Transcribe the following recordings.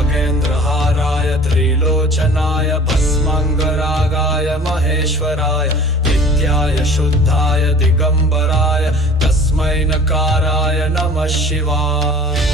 नागेन्द्रहाराय त्रिलोचनाय भस्माङ्गरागाय महेश्वराय नित्याय शुद्धाय दिगंबराय तस्मै नकाराय नमः शिवाय।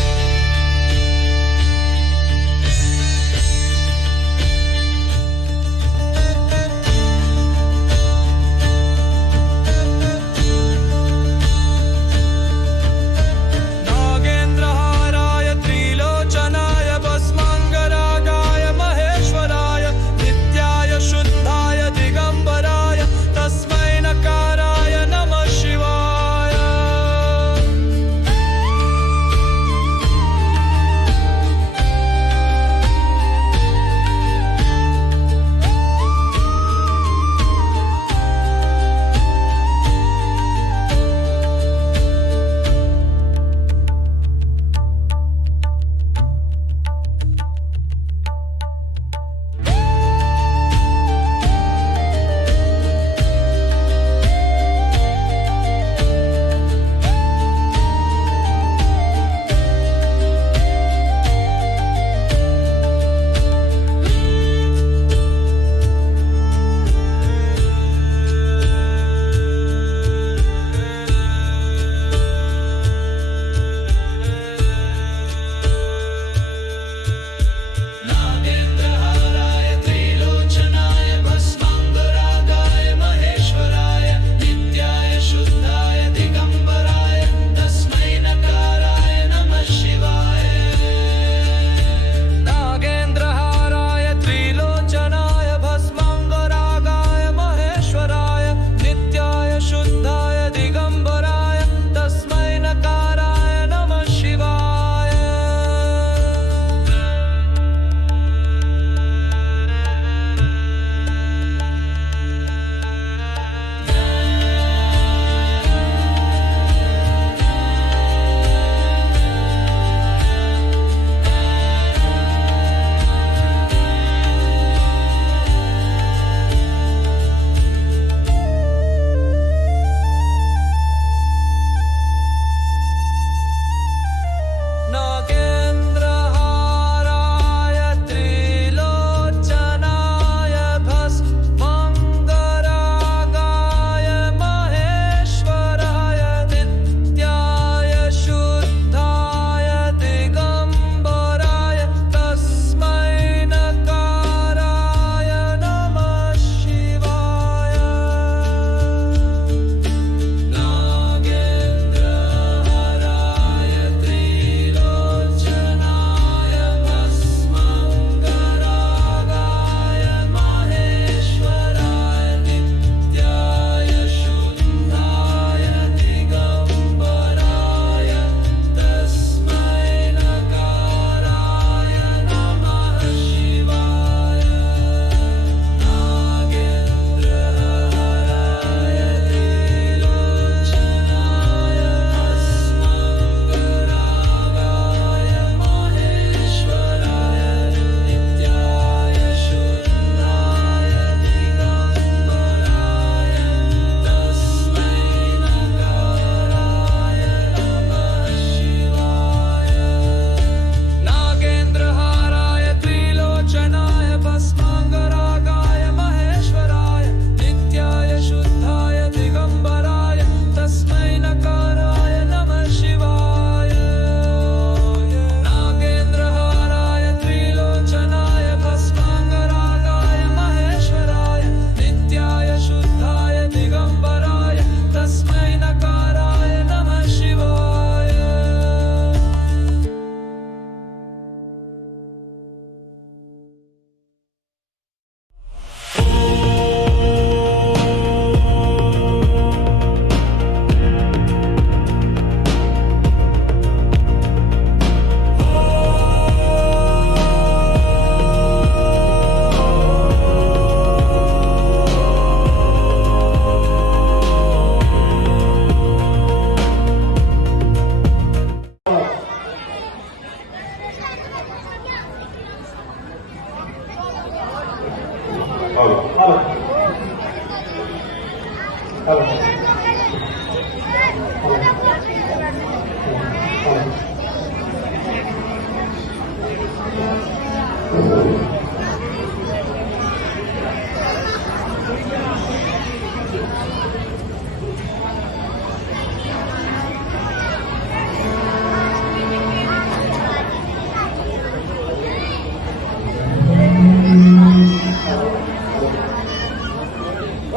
ओए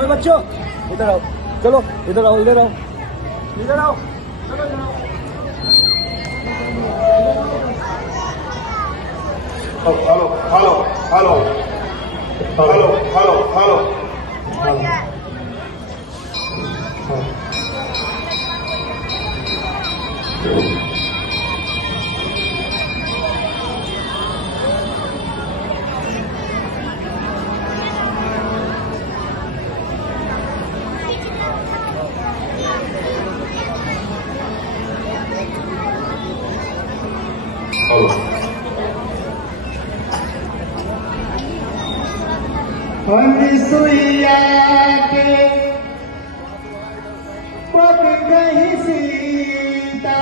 बच्चों, इधर आओ, चलो इधर आओ, इधर आओ, इधर आओ, चलो इधर आओ। Hello hello hello hello hello hello सुइया के पग गई सीता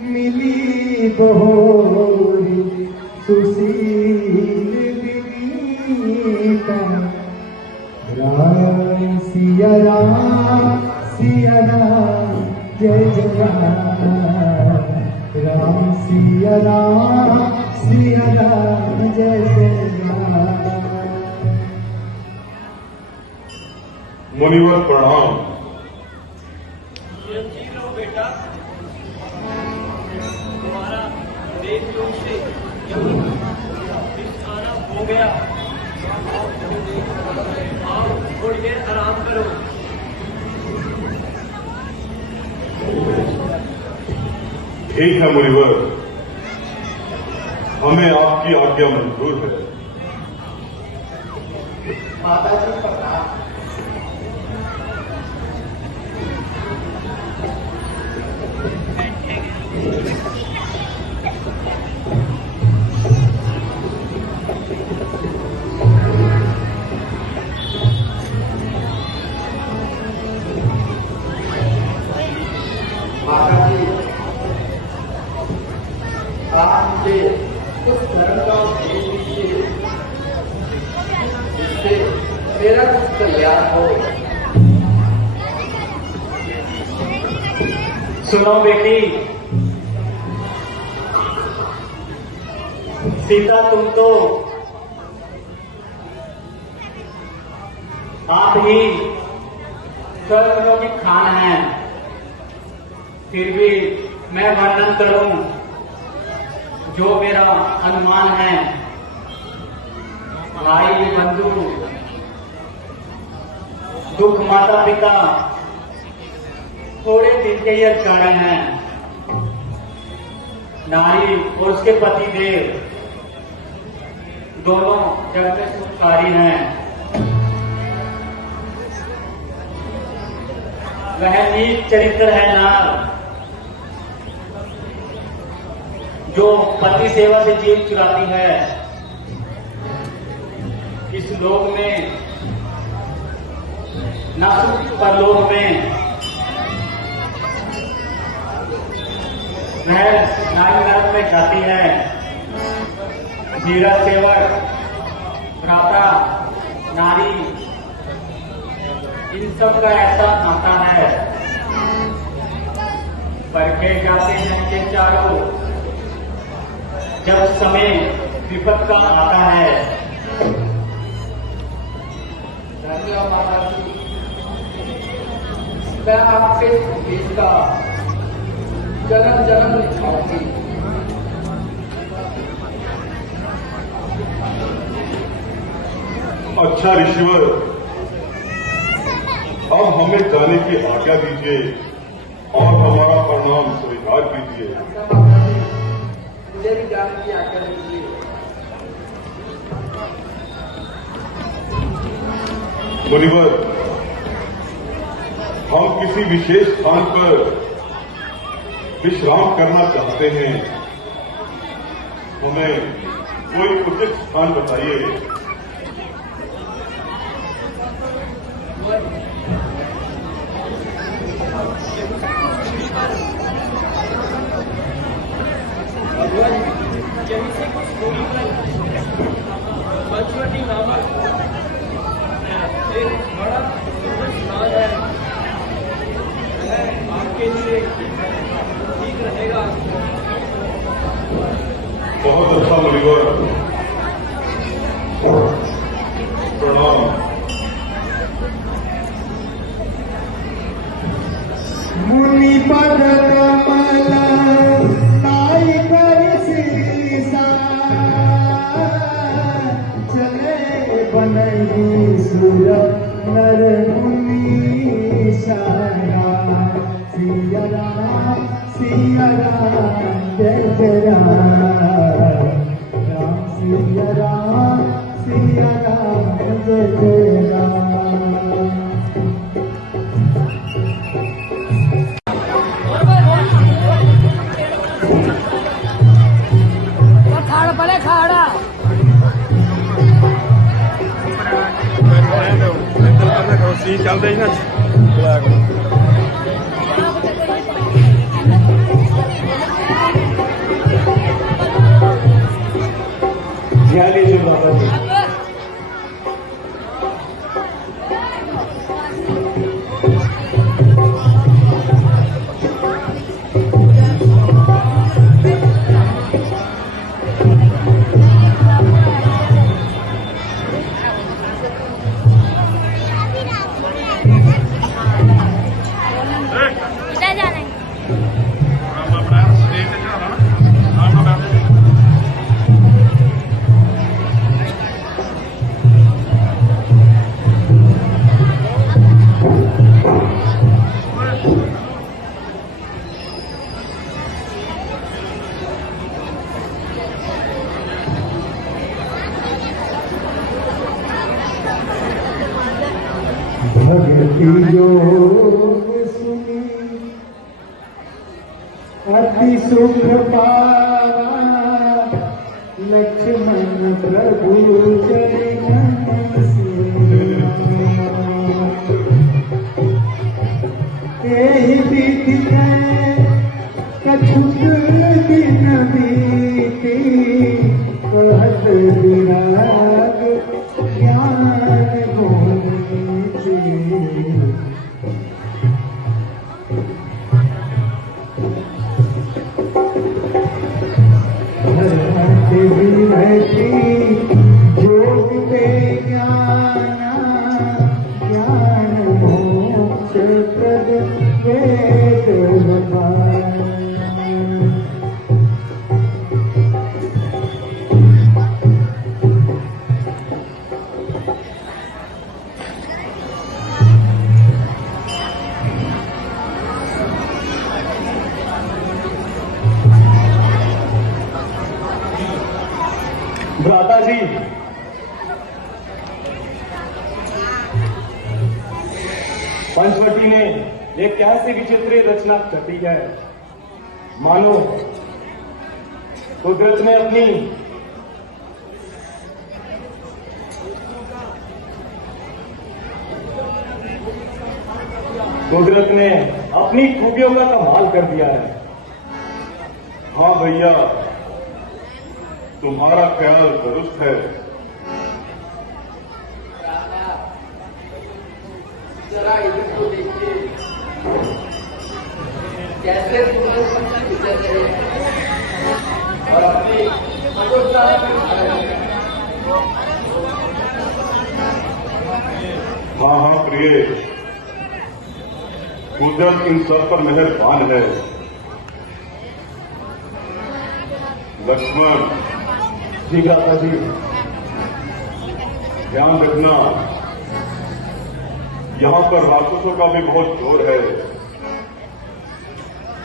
मिली बोरी सुशील विनीता राम सिया राम जय जय राम सिया राम जय जय मुनिवर प्रणाम। बेटा, तुम्हारा देवलोक से आना हो गया। आओ थोड़ी देर आराम करो। ठीक है मुनिवर, हमें आपकी आज्ञा मंजूर है। माता जी प्रणाम। माता जी, आप मुझे कुछ धर्म का उपदेश दीजिए जिससे मेरा कुछ कल्याण हो। सुनो बेटी, सीता तुम तो आप ही स्वर्ग की खान है, फिर भी मैं वर्णन करूं जो मेरा अनुमान है। भाई बंधु, दुख माता पिता थोड़े दिन के ही अधिकारी हैं। नारी और उसके पति देव दोनों जग में सुखकारी हैं। वह नीच चरित्र है नार जो पति सेवा से जीव चुराती है। इस लोक में न सुख परलोक में वह नारी नरक में जाती है। धीरज सेवक भ्राता नारी इन सब का ऐसा नाता है। परखे जाते हैं के चारों जब समय विपद का आता है। धन्यवाद माता जी, मैं आपके उपदेश का जन्म जन्म लिखाऊंगी। अच्छा ऋषिवर, अब हमें जाने की आज्ञा दीजिए और हमारा प्रणाम स्वीकार कीजिए। मुझे भी जाने की आज्ञा दीजिए। मुनिवर, हम किसी विशेष स्थान पर विश्राम करना चाहते हैं, हमें कोई उचित स्थान बताइए। भगवान बहुत अच्छा मुनिवर, प्रणाम। मुनि पद कमल नाई कर सीसा, चले बनई सुर नर मुनि सारा। सिया राम जय जय राम, राम सिया राम जय जय राम। खाड़ पड़े खाड़ा चलते ही ना ध्यान लीजिए बाबा जी। भगति योग सुनी अति सुख पावा, लक्ष्मण प्रभु जय मन से। एहि विधि कछुक दिन बीती, कहत विराग ज्ञान मोहि। योग में ज्ञान मोक्ष प्रद वेद बताए। भ्राता जी, पंचवटी ने एक कैसी विचित्र रचना कर दी है, मानो कुदरत ने अपनी खूबियों का कमाल कर दिया है। हाँ भैया, तुम्हारा ख्याल दुरुस्त है। जरा इधर को देखिए, कैसे गुजर रहे हैं और अपनी मधुरता हाँ हाँ प्रिय, कुदरत इन सब पर मेहरबान है। लक्ष्मण जी भ्राता जी, ध्यान रखना, यहाँ पर राक्षसों का भी बहुत जोर है।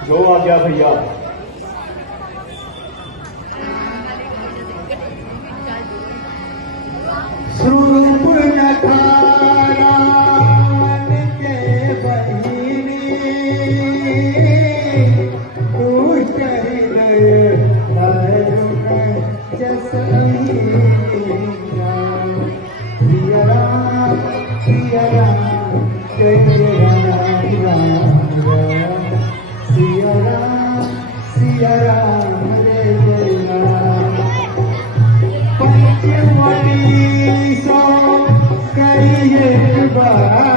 जो आ गया भैया। स्वरूप नखारान के बहिनी, दुष्ट हृदय अर्जुन जसई। सिया राम जय जय राम, सिया राम जय जय राम। पंचवटी सो करिए बारा,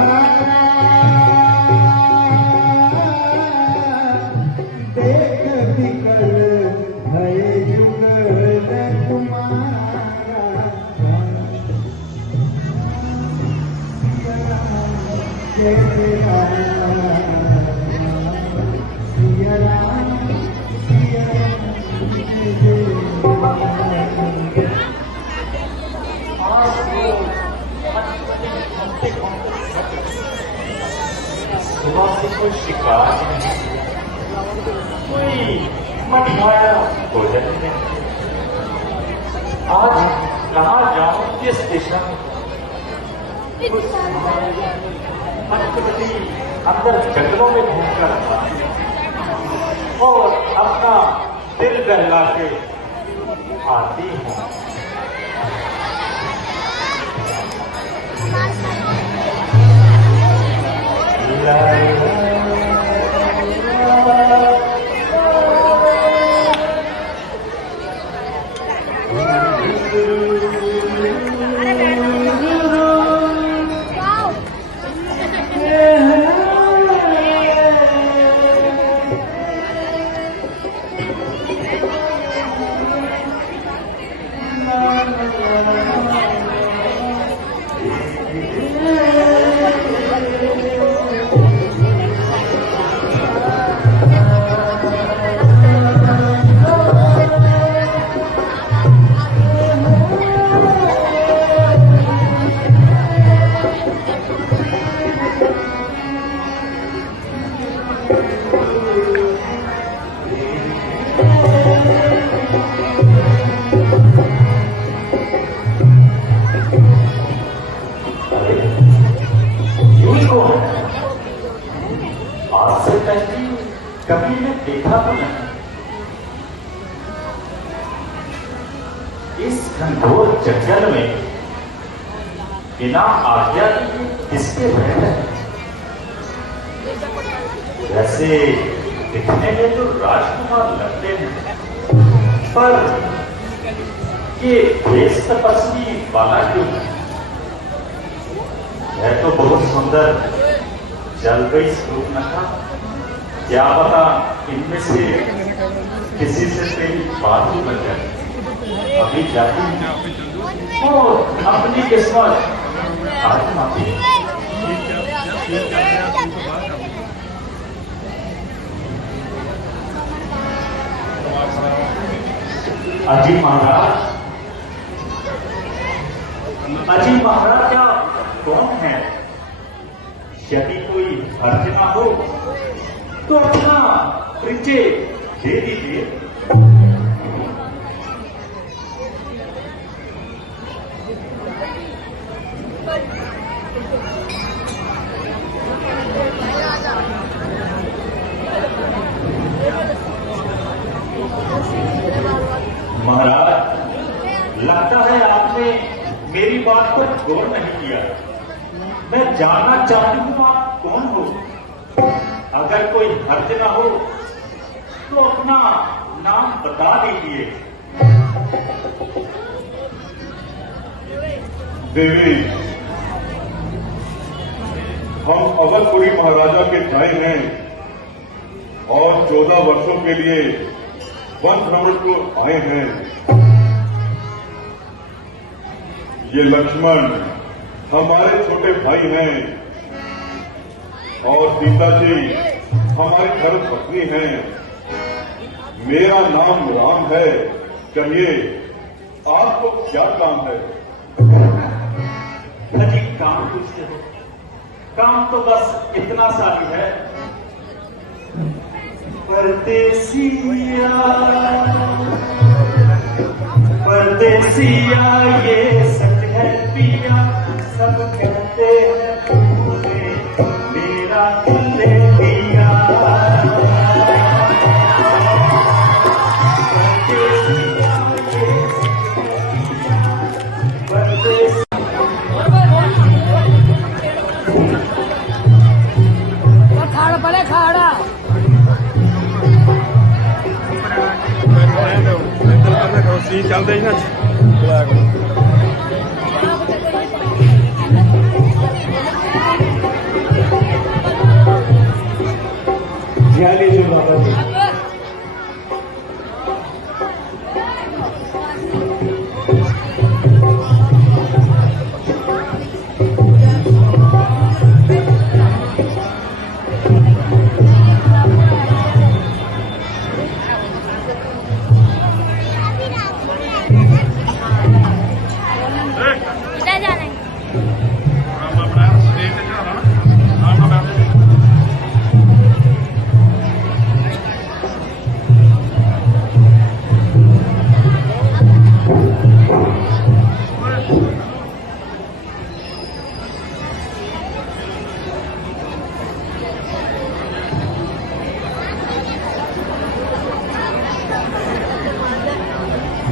देखो सुबह से कोई शिकायत नहीं, कोई मनमाया भोजन नहीं। आज कहाँ जाऊं, किस दिशा में? मनप्रति अंदर जंगलों में घूमकर और अपना दिल बहला के आती हूँ। आज से पहले कभी मैं देखा तो नहीं। इस घनघोर जंगल में बिना आज्ञा के किसके रह रहे? वैसे दिखने में तो राजकुमार लगते हैं, पर ये देश तपस्वी वाला क्यों? है तो बहुत सुंदर जलवायु स्वरूप नखा। क्या पता इनमें से किसी से तेरी बात ही बन जाए। अभी जाती और अपनी किस्मत आजमाती। अजी महाराज, अजी महाराज क्या कौन है? यदि कोई हर्ज ना हो तो अपना परिचय दे दीजिए। महाराज, लगता है आपने मेरी बात पर गौर नहीं किया। मैं जानना चाहती हूँ आप कौन हो? अगर कोई हर्ज ना हो तो अपना नाम बता दीजिए। देवी, हम अवधपुरी महाराजा के भाई हैं और 14 वर्षों के लिए वन भ्रमण को आए हैं। ये लक्ष्मण हमारे छोटे भाई हैं और सीता जी हमारी धर्म पत्नी हैं। मेरा नाम राम है। कहिए, आपको क्या काम है? अजी काम पूछते हो? काम तो बस इतना सा ही है। परदेसिया परदेसिया ये सच है पिया, सब कहते हैं तूने मेरा दिल ले लिया। खाड़ पड़े खाड़ा चलते ही ना ध्यान जो बाबा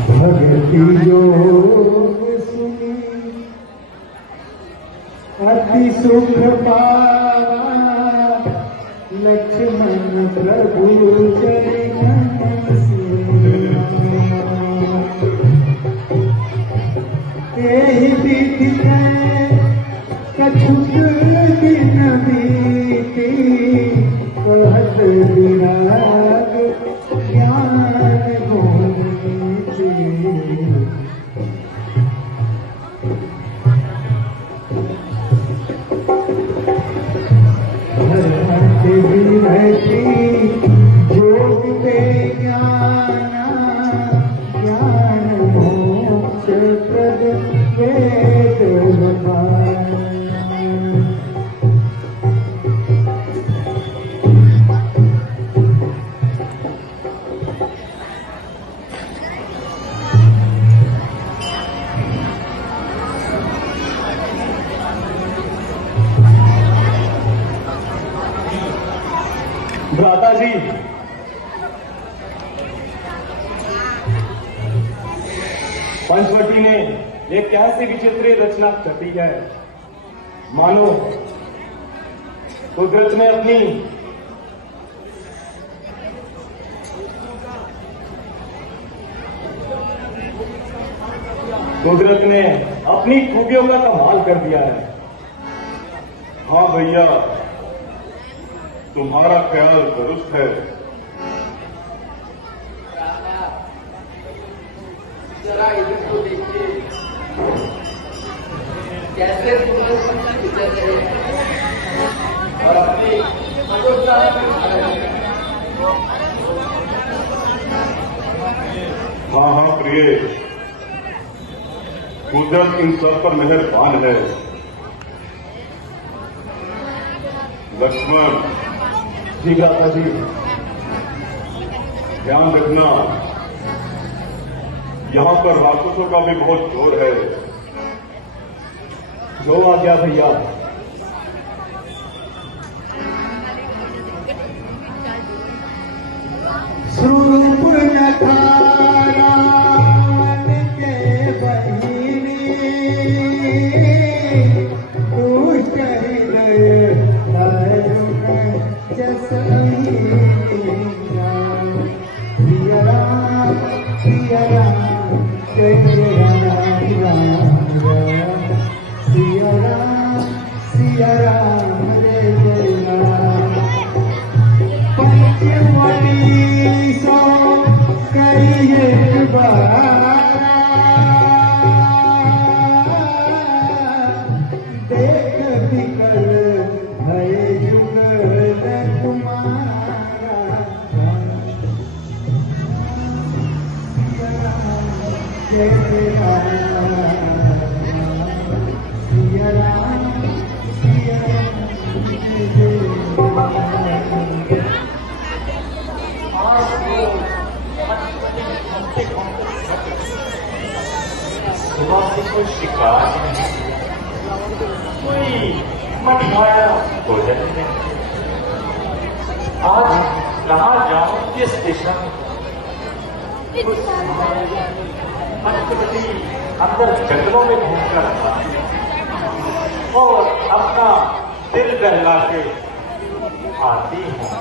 भगति योग सुनी अति सुख पावा लक्ष्मण प्रभु चरण एहि विधि कछुक दिन बीती कहत विराग ज्ञान गोविंद विरति योग में ज्ञान मोक्ष प्रद वेद बताए भ्राता जी, पंचवटी ने एक कैसी विचित्र रचना करती है, मानो कुदरत ने अपनी खूबियों का कमाल कर दिया है। हाँ भैया, तुम्हारा ख्याल दुरुस्त है। जरा इधर को देखिए, कैसे गुजर रहे हैं और अपनी हाँ हाँ प्रिय, कुदरत इन सब पर मेहरबान है। लक्ष्मण जी भ्राता जी, ध्यान रखना, यहाँ पर राक्षसों का भी बहुत जोर है। जो आ गया भैया। स्वरूप नखारा के बहिनी दुष्ट हृदय अर्जुन जसई सिया राम जय राम सिया राम जय राम पंचवटी सो करिए देख विकल भय जुगल तुम्हारा जय राम सिया राम सिया सुबह से कोई शिकार नहीं, कोई मनमाया भोजन नहीं। आज कहाँ जाऊं, किस दिशा में? पंचवटी अंदर जंगलों में घूमकर और अपना दिल बहला के आती हूँ।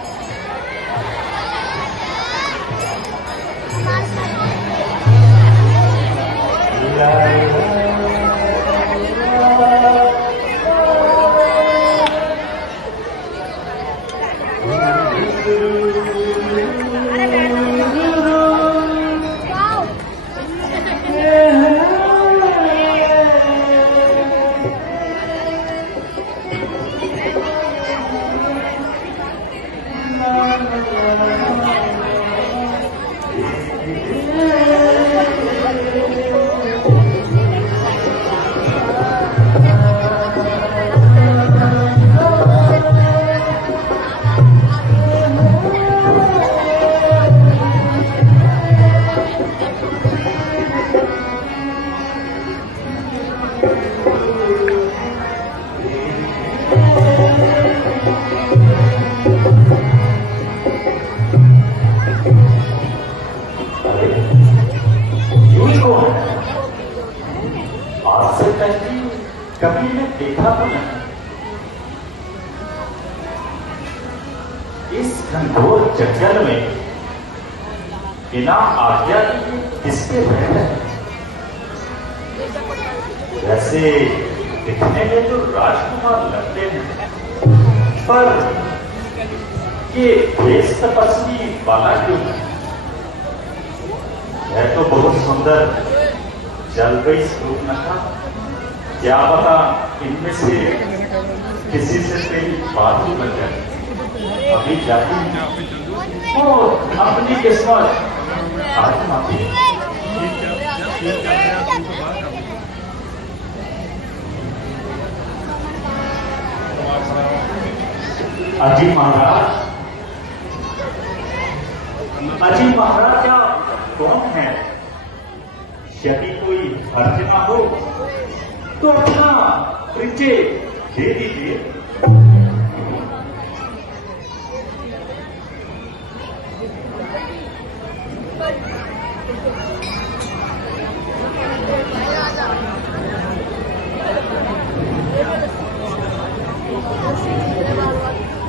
कभी मैं देखा तो नहीं। इस घनघोर जंगल में बिना आज्ञा के किसके बैठ है? वैसे दिखने में तो राजकुमार लगते हैं, पर ये देश तपस्वी वाला क्यों है? है तो बहुत सुंदर जल गई स्वरूप न था। क्या पता इनमें से किसी से तेरी बात ही बन जाए। अभी जाती वो अपनी किस्मत आजमाती। अजी महाराज, अजी महाराज क्या कौन है? यदि कोई हर्ज ना हो तो अपना परिचय दे दीजिए।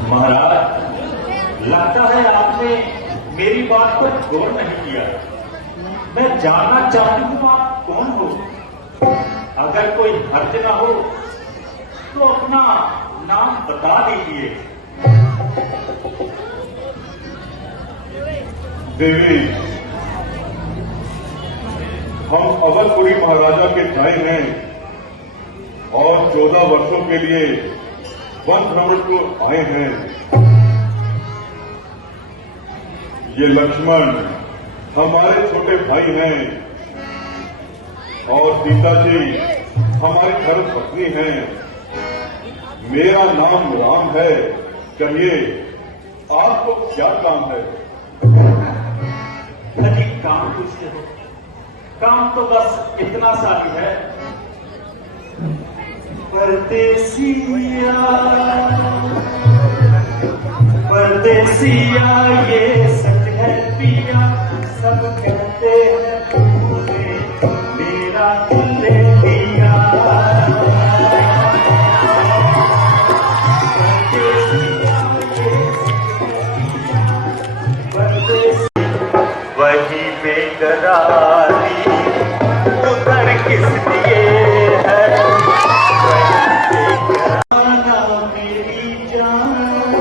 महाराज, लगता है आपने मेरी बात पर गौर नहीं किया। मैं जानना चाहती हूं आप कौन हो? अगर कोई हर्ज ना हो तो अपना नाम बता दीजिए। देवी, हम अवधपुरी महाराजा के भाई हैं और 14 वर्षों के लिए वन भ्रमण को आए हैं। ये लक्ष्मण हमारे छोटे भाई हैं और सीता जी हमारी घर पत्नी हैं। मेरा नाम राम है। कहिए, आपको क्या काम है? अजी काम पूछते हो? काम तो बस इतना सा ही है। परदेसिया परदेसिया ये सच है पिया, सब कहते हैं तूने मेरा दिल ले लिया। वही बेकरारी उधर किस लिए है? आना मेरी जान,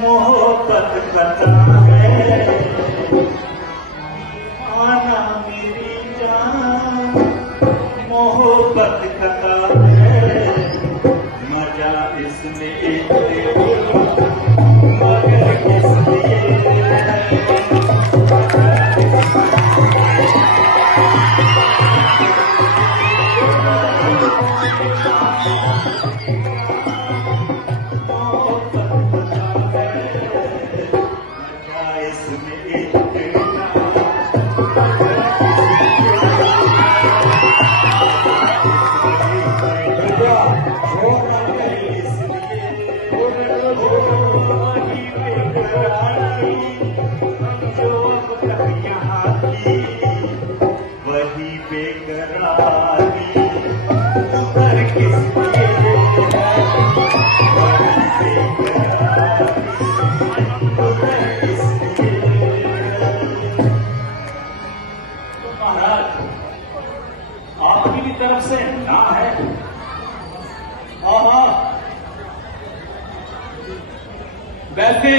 मोहब्बत करता है। आना मेरी जान, मोहब्बत करता है। मजा इसमें एक मगर किस लिए है? वही बेकरारी उधर किस लिए है? तो महाराज, आपकी भी तरफ से ना है? हाँ, वैसे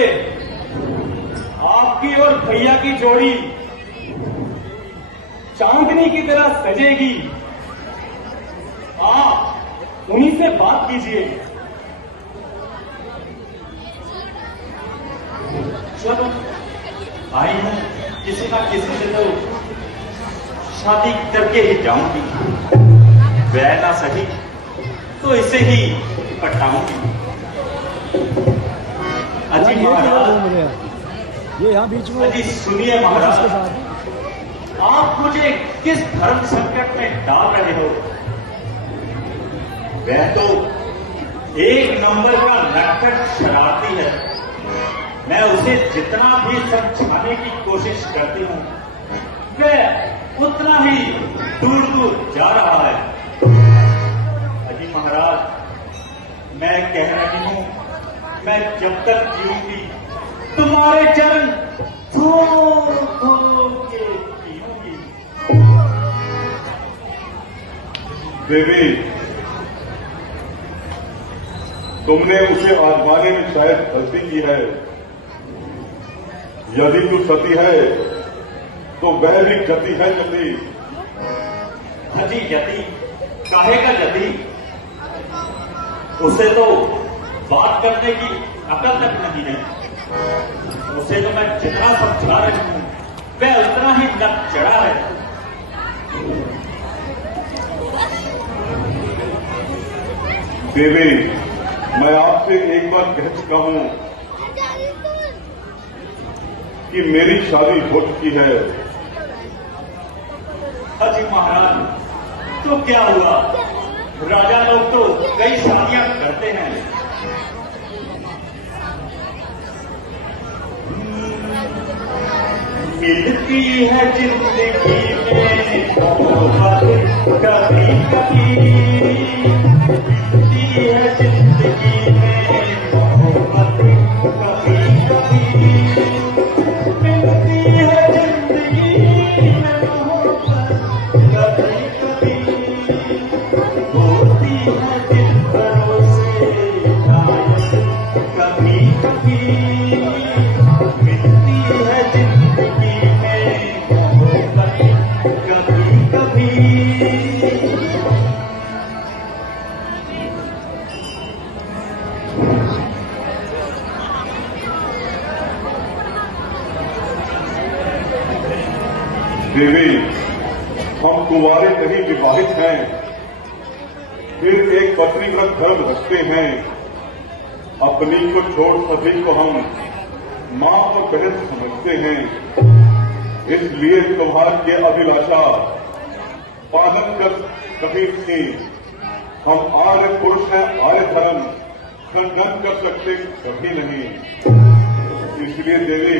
आपकी और भैया की जोड़ी चांदनी की तरह सजेगी। आप उन्हीं से बात कीजिए। चलो, आई हूं, किसी ना किसी से तो शादी करके ही जाऊंगी। वह ना सही तो इसे ही पटाऊंगी। अजी महाराज, ये यहाँ बीच में अजी सुनिए महाराज, आप मुझे किस धर्म संकट में डाल रहे हो? वह तो एक नंबर का नटखट शरारती है। मैं उसे जितना भी समझाने की कोशिश करती हूँ वह उतना ही दूर दूर जा रहा है। महाराज, मैं कह रही हूं, मैं जब तक जीऊंगी तुम्हारे चरण धो धो के पीऊंगी। देवी, तुमने उसे आजमाने में शायद गलती की है। यदि तू सती है तो वह भी जति है, जति। हजी जति काहे का जति? उसे तो बात करने की अकल तक नहीं है। उसे तो मैं जितना समझा रही हूं वह उतना ही नक चढ़ा है। देवी, मैं आपसे एक बार कह चुका हूं कि मेरी शादी हो चुकी है। हाजी महाराज, तो क्या हुआ? राजा लोग तो कई शादियां करते हैं। मिलती है जिंदगी में मोहब्बत कभी कभी, मिलती है जिंदगी में मोहब्बत कभी कभी, मिलती है जिंदगी में मोहब्बत कभी कभी, होती है दिल भरोसे शायद कभी कभी, मिलती है जिंदगी में मोहब्बत कभी कभी। देवी, हम कुंवारे नहीं विवाहित हैं, फिर एक पत्नी का धर्म रखते हैं। अपनी को छोड़ सभी को हम मां और बहन समझते हैं। इसलिए तुम्हारी ये अभिलाषा पालन कर कभी थी। हम आर्य पुरुष हैं, आर्य धर्म खंडन कर सकते कभी नहीं। इसलिए देवी,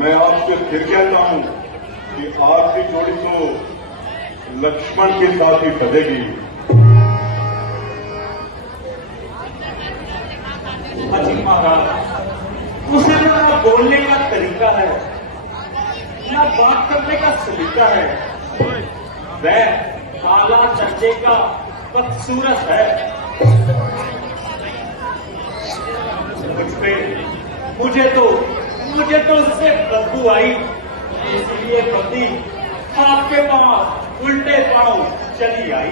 मैं आपसे फिर कहता हूं कि आपकी जोड़ी तो लक्ष्मण के साथ ही बजेगी। हाजी महाराज, उसे ना बोलने का तरीका है, ना बात करने का सलीका है। वह काला चर्चे का बदसूरत है। मुझे तो उससे बदबू आई, इसलिए पति आपके पास उल्टे पांव चली आई।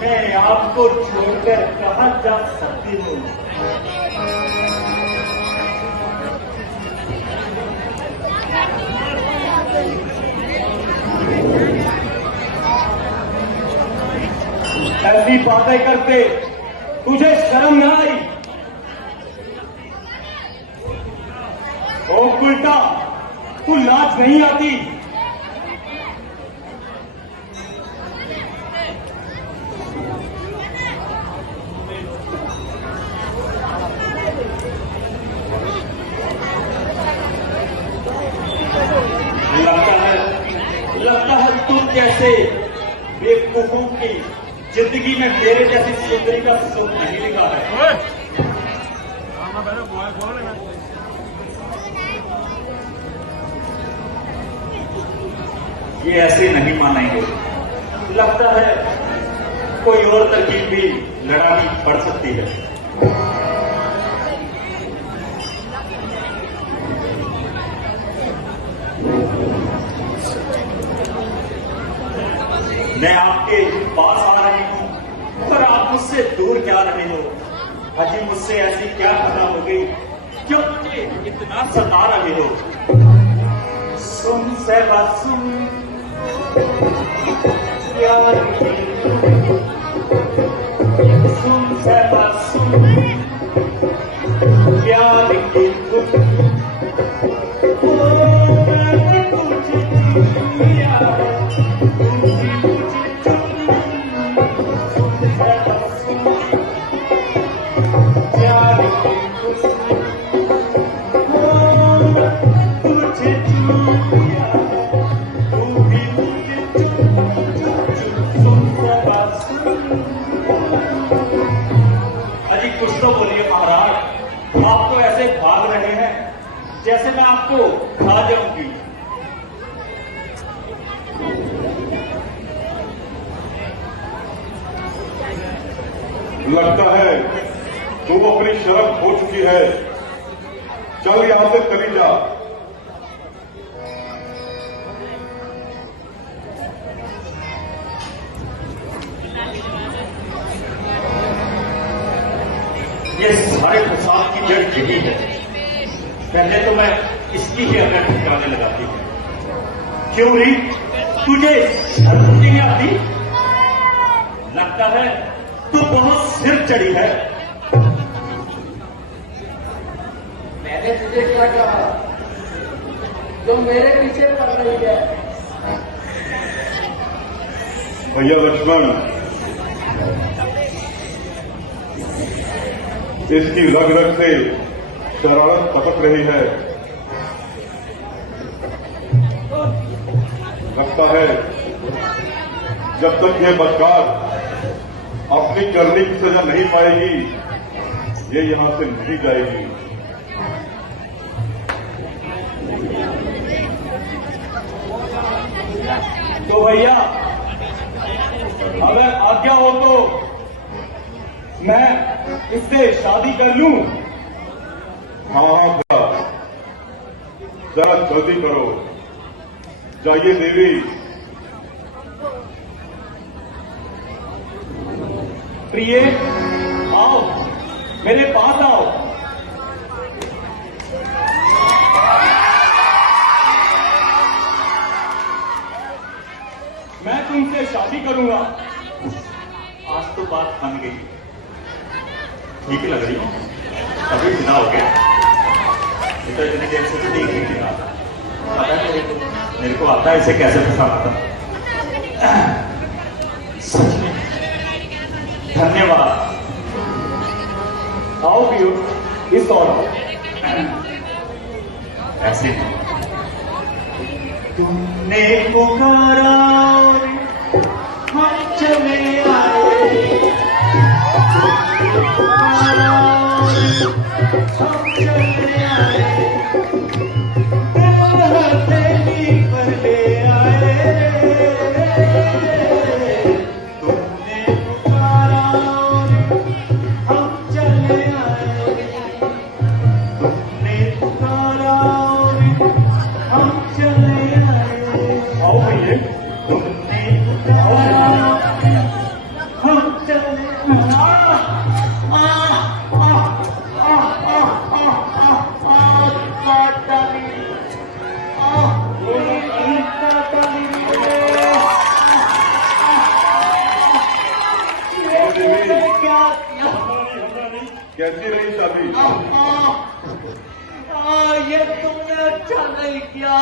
मैं आपको छोड़कर कहां जा सकती हूँ? ऐसी बातें करते तुझे शर्म न आई? ओ उल्टा, तू लाज नहीं आती? लगता है तुम जैसे बेवकूफों की जिंदगी में मेरे जैसी सुंदरी का सुख नहीं लिखा है। ये ऐसे नहीं मानेंगे। लगता है कोई और तरकीब भी लड़ानी पड़ सकती है। मैं आपके पास आ रही हूं, पर आप मुझसे दूर क्या रहे हो? हाजी, मुझसे ऐसी क्या खता हो गई क्यों मुझे इतना सता रहे हो? सुन सहबा सुन, प्यार की सुन सहबा सुन, प्यार की मैंने तुझे दिया तुझे महाराज, आप तो ऐसे भाग रहे हैं जैसे मैं आपको खा जाऊंगी। लगता है तू अपनी शर्म खो चुकी है। चल यहां से चली जा। ये सारे फसाद की जड़ यही है। पहले तो मैं इसकी ही अगर ठिकाने लगाती हूं। क्यों री, तुझे शर्म नहीं आती? लगता है तू बहुत सिर चढ़ी है। मैंने तुझे क्या कहा जो मेरे पीछे पड़ रही है? भैया लक्ष्मण, इसकी रग रग से शरारत पटक रही है। लगता है जब तक ये बदकार अपनी करनी की सजा नहीं पाएगी, ये यहां से नहीं जाएगी। तो भैया अगर आज्ञा हो तो मैं इससे शादी कर लूं? हाँ, जरा जल्दी करो। जाइए देवी। प्रिय, आओ, मेरे पास आओ। मैं तुमसे शादी करूंगा। आज तो बात बन गई। ठीक लग रही हो? अभी बिना हो गया। ये तो इतनी देर से तो देख नहीं रहा था। पता है मेरे को आता है इसे कैसे फंसाना था। सच में धन्यवाद। आओ पियो, इस और ऐसे नहीं। तुमने पुकारा हम चले आए। हम चले आए। हथेली पर ले आए। तुमने पुकारा हम चले आए। तुमने पुकारा हम चले आए। आओ भैया, तुमने पुकारा हम चले कैसी रही शादी? ये तुमने अच्छा नहीं किया।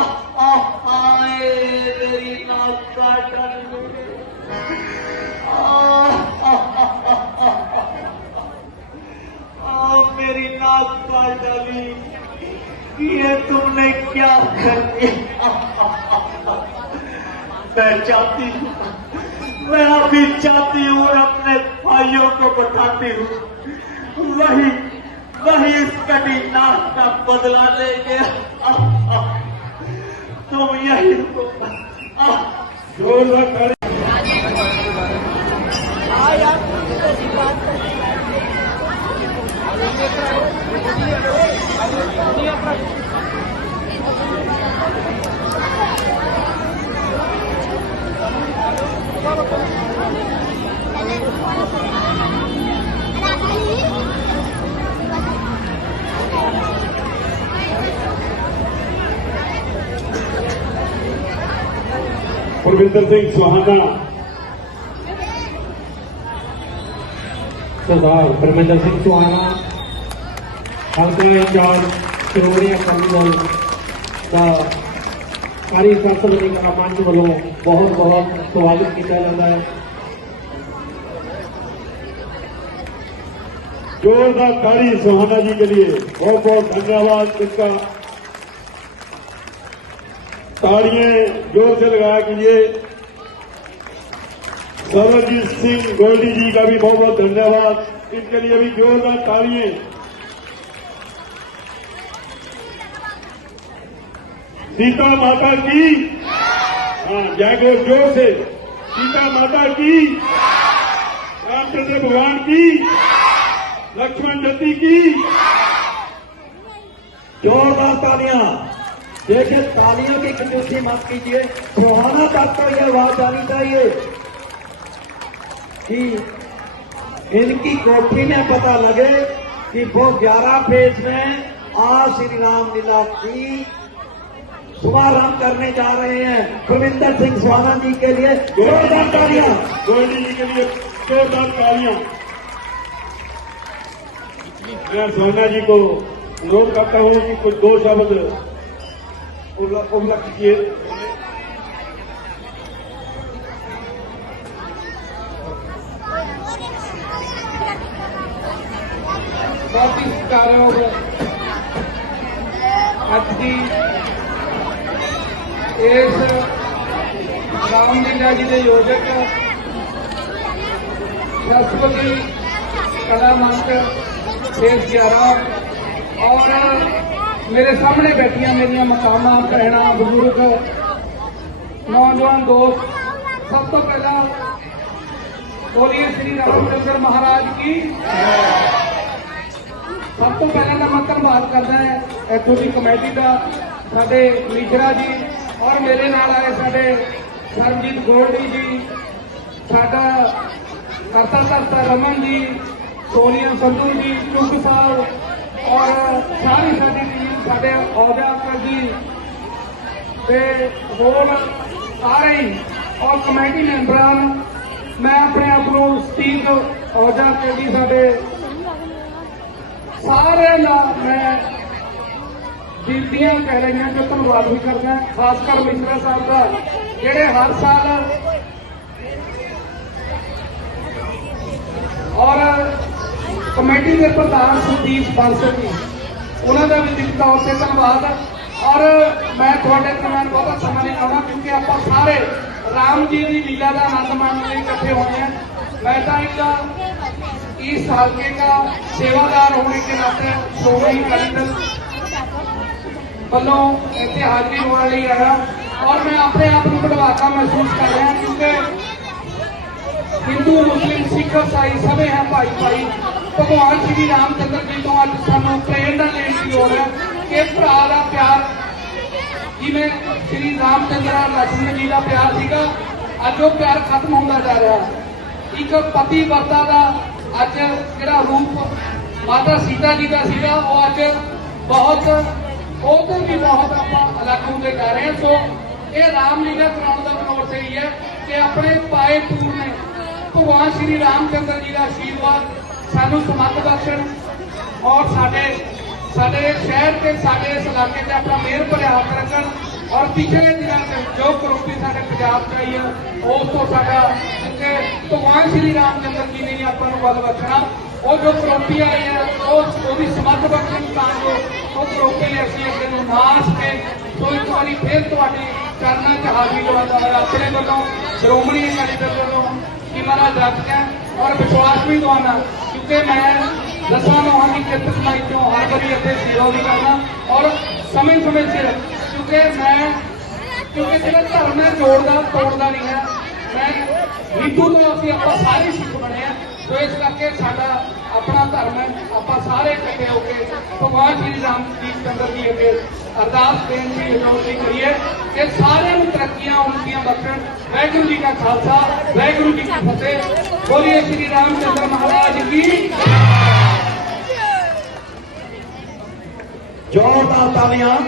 मेरी नाक काटा। मेरी नाक काट डाली। ये तुमने क्या कर दिया? मैं चाहती हूँ, मैं अभी चाहती हूँ और अपने भाइयों को बताती हूँ, वही इस कटी नाक का बदला लेंगे। तुम यही परमिंदर सिंह सुहाना, सरदार परमिंदर सिंह सुहाना, हल्का इंचार्ज श्रोमणी अकाली दल का कार्यकारिणी समिति का मंच वालों बहुत बहुत स्वागत किया जाता है। जोरदार ताली सुहाना जी के लिए बहुत बहुत धन्यवाद। इसका तालियां जोर से लगाया कीजिए। सरवजीत सिंह गोल्डी जी का भी बहुत बहुत धन्यवाद। इनके लिए भी जोरदार तालियां सीता माता की, हाँ जय घोष जोर से, सीता माता की, रामचंद्र भगवान की, लक्ष्मण जति की। जोरदार तालियां। देखिए तालियों की कंजूसी मत कीजिए, सुहाना तक तो यह आवाज आनी चाहिए कि इनकी कोठी में पता लगे कि वो 11 फेज में आज श्री रामलीला की शुभारंभ करने जा रहे हैं। प्रविंदर सिंह सुहाना जी के लिए जोरदार तालियां। गोविंद जी के लिए जोरदार तालियां। मैं सोना जी को अनुरोध करता हूं कि कुछ 2 शब्द उपलब्ध किए। बहुत ही सत्कारयोग ਅੱਜ ਦੀ ਇਸ ਰਾਮਲੀਲਾ ਜੀ ਦੇ ਯੋਜਕ ਸ਼ਾਸਤਰੀ ਕਲਾ ਮੰਚ ਫੇਸ 11 ਔਰ ਮੇਰੇ ਸਾਹਮਣੇ ਬੈਠੀਆਂ ਮੇਰੀਆਂ ਮਕਾਮਾਂ ਭੈਣਾਂ ਬਜ਼ੁਰਗ ਨੌਜਵਾਨ ਦੋਸਤ ਸਭ ਤੋਂ ਪਹਿਲਾਂ बोलिए श्री रामचंद्र महाराज की। सब तो पहले तो मैं धन्यवाद करना है इतों की कमेटी का, साडे मीजरा जी और मेरे नाल आए साडे सरबजीत गोल्डी जी, साडा करता धरता रमन जी, सोनिया संधू जी, चुग साहब और सारी साडी टीम, साडे औजा अकर जी ते होर सारे ही और कमेटी मैंबरान। मैं अपने आप को स्टीव औजा के भी साडे सारे मैं बीबियां कह रही हैं जो धन्यवाद भी करना है, खासकर मिश्रा साहब का जेडे हर साल और कमेटी के प्रधान सतीश बांसल जी उन्होंने भी दिल तौर से धन्यवाद। और मैं थोड़े कमेंट बहुत समय नहीं लाना क्योंकि आप सारे राम जी की लीला का आनंद मानने लिए इकट्ठे होने हैं। मैं तो एक इस हल्के का सेवादार होने के नाते श्रोमणी अकाली दल वालों इतने हाजिरी होने लिए आया और मैं अपने आप को बढ़वाका महसूस कर रहा क्योंकि हिंदू मुस्लिम सिख ईसाई सभी हैं भाई भाई। भगवान श्री रामचंद्र जी तो अज सानू प्रेरणा लेने की लोड़ है कि भरा का प्यार जिमें श्री रामचंद्र लक्ष्मण जी का प्यार सीगा अज वो प्यार खत्म होता जा रहा है। एक पति पत्ता का अज जिहड़ा रूप माता सीता जी का सीगा वो अज बहुत उधर भी बहुत आप अलग होते जा रहे हैं। सो ये रामलीला कराने का मनोरथ यही है कि अपने पाए पूर्ण भगवान श्री रामचंद्र जी का आशीर्वाद सानू समर्थ बख्शण और साडे शहर के साडे इस इलाके से अपना मेहर भरिया हाथ रखन और पिछले दिनों से जो करप्शन साडे पंजाब च आई है उस तो साडा क्योंकि भगवान श्री रामचंद्र जी ने अपन बल बख्शना वो जो करप्शन आई है उसकी समर्थ बख्शण तां जो वो करप्शन असीं अगे नूं नाश के तो एक बार फिर तुहाडे चरणों च हाजिरी लवांदा है अपने वालों श्रोमणी अकाली दल वालों कि महाराज रखते हैं और विश्वास भी दवाना क्योंकि मैं 10 नौहां की किरत कमाई चो हर बारी इतने सेवा भी करना और समय समय सिर क्योंकि जो धर्म है जोड़ता तोड़ता नहीं है। मैं हिंदू तो असीं आपां सारे सिख बने हैं तो इस करके साडा अपना धर्म है आपां सारे इकट्ठे होकर भगवान श्री रामचंद्र जी अगे अरदास बेनती विनती करिए कि सारे तरक्कियां उनकी बख्शण। वाहिगुरू जी का खालसा वाहिगुरू जी की फतेह। बोलिए श्री रामचंद्र महाराज की। जोरदार तालियां।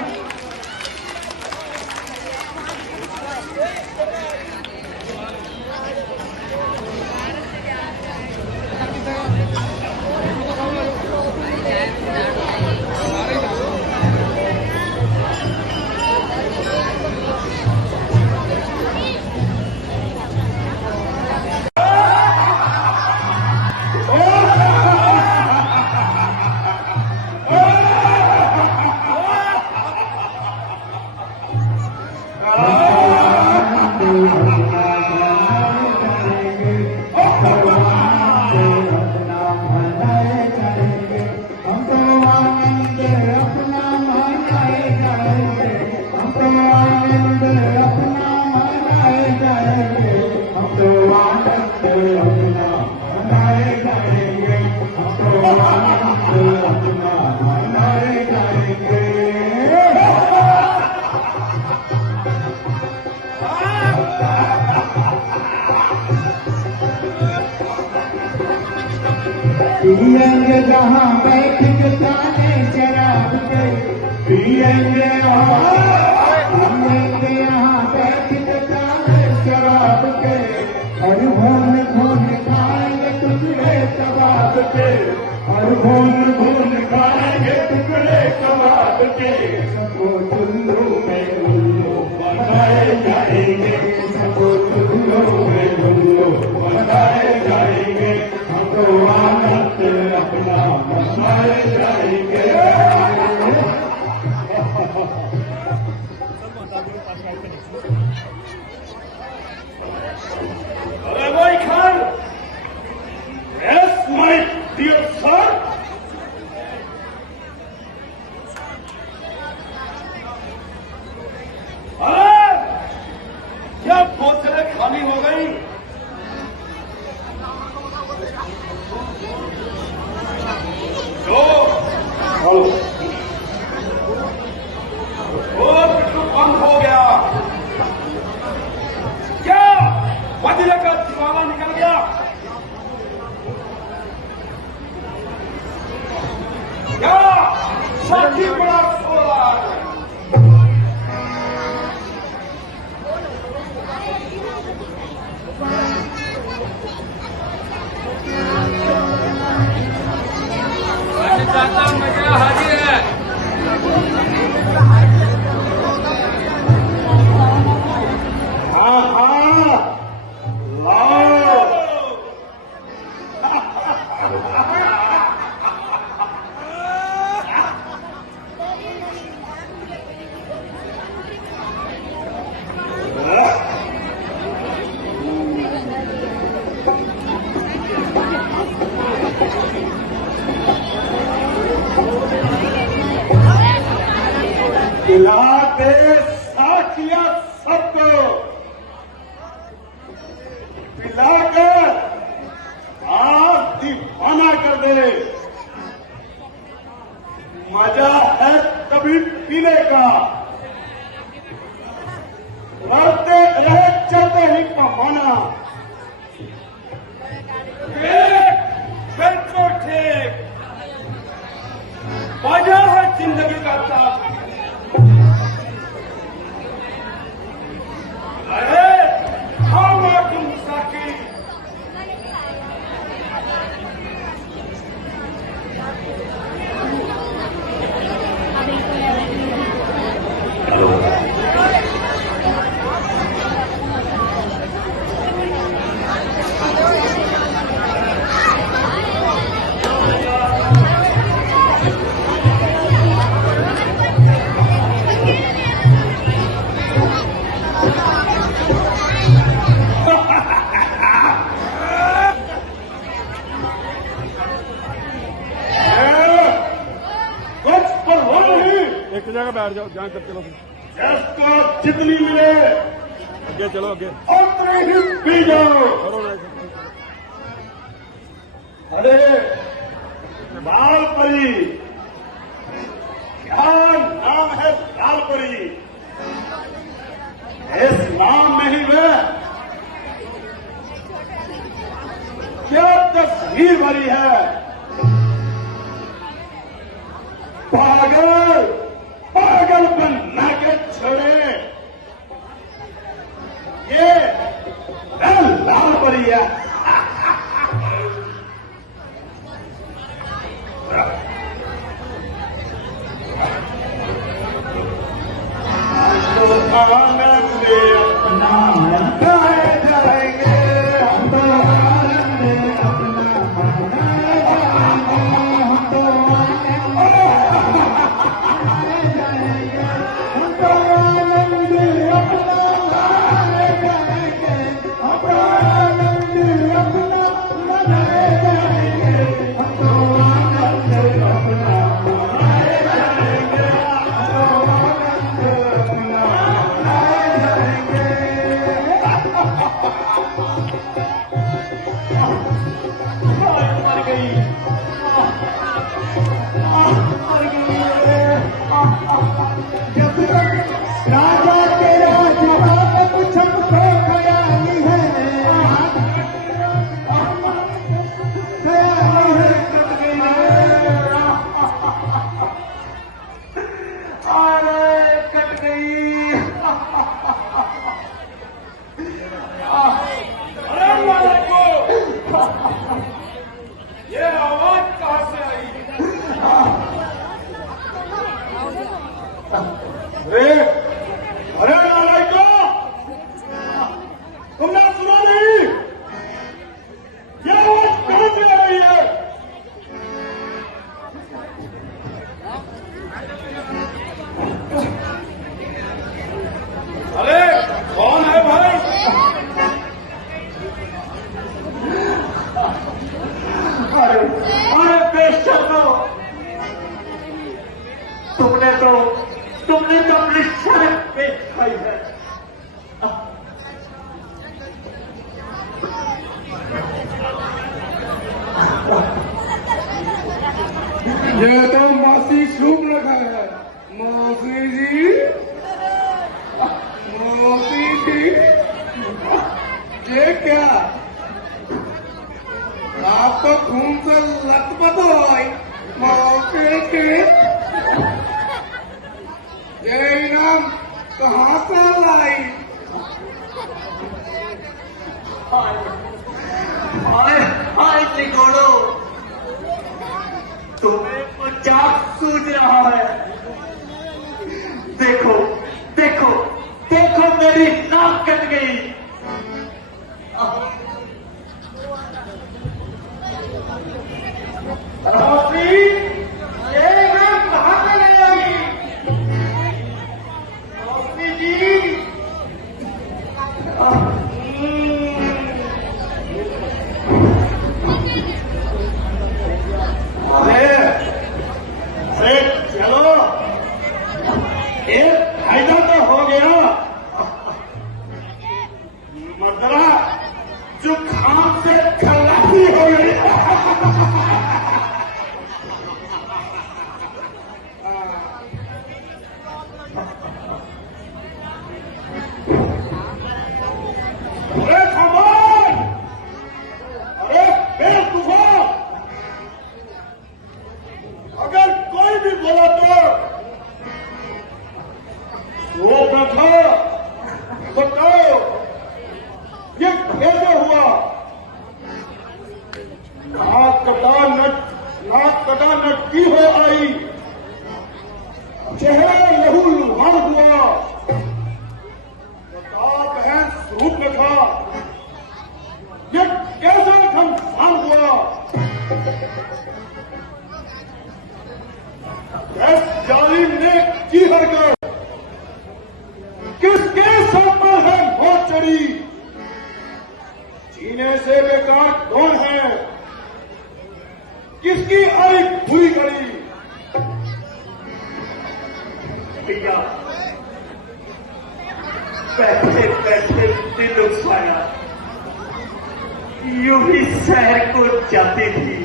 जहाँ बैठ के ताने शराब के पिएंगे पिएंगे यहाँ बैठ के ताने शराब के और भून भून खाएंगे टुकड़े कबाब के और भून भून खाएंगे टुकड़े कबाब के सबको चुल्लू में उल्लू बनाए जाएंगे सबको चुल्लू में उल्लू बनाए जाएंगे हम तो आनंद अपना मनाए जाएंगे Boy Khan, yes, my dear sir. अरे क्या बोतलें खाली हो गई? जो बिल्कुल बंद हो गया। क्या वजीर का दीवाना निकल गया? क्या साथी बड़ा सो रहा है? हाजिर है। हाँ हाँ लाओ। पिला दे साखिया सबको पिलाकर आज दीवाना कर दे। मजा है कभी पीने का, बढ़ते रहे चलते ही कमाना। बिल्कुल ठीक, मजा है जिंदगी का साथ। अरे हम तुम साकी एक जगह बैठ जाओ, जान कर चलो जिसको जितनी मिले आगे चलो, आगे उतनी ही पी जाओ। अरे लाल परी, क्या नाम है लाल परी? इस नाम में ही वह क्या तस्वीर भरी है। पागल पागल बनना के छोड़े ये लाल परी है। तो आनंद अपना मनाए जाएंगे, हम तो आनंद अपना मनाए जाएंगे, हम तो अरे अरे नालायकों, तुमने सुना नहीं? ये आवाज कहां से आ रही है? अरे कौन है भाई? अरे बेशर्मो, तुमने तो अपनी शर्म पेश खाई है। ये तो मासी छूप रखा है। मौसी जी, मौसी जी, ये क्या? आप तो खून से लथपथ हो गई। मौसी जी, ये इनाम कहाँ से लाई? हाय निकोड़ो, तुम्हें मजाक सूझ रहा है। देखो देखो देखो, मेरी नाक कट गई। मौसी, ये इनाम कहाँ से ले आई? मौसी जी, अरे चलो, एक फायदा तो हो गया। मदरा जुकाम से खलासी हो गई। अरे खबर, अरे बेवकूफों, अगर कोई भी बोला तो वो बताओ ये कैसे हुआ? नाक कटा नटकी हो आई, चेहरा लहू लुहान हुआ, बता बहन स्वरूप में था, ये कैसे घमसान हुआ? इस जालिम ने की हरकत किसके सर पर है मौत चढ़ी? जीने से बेकार कौन है? किसकी आई हुई कड़ी? भैया, बैठे बैठे दिल उछाया, यूं ही शहर को जाती थी।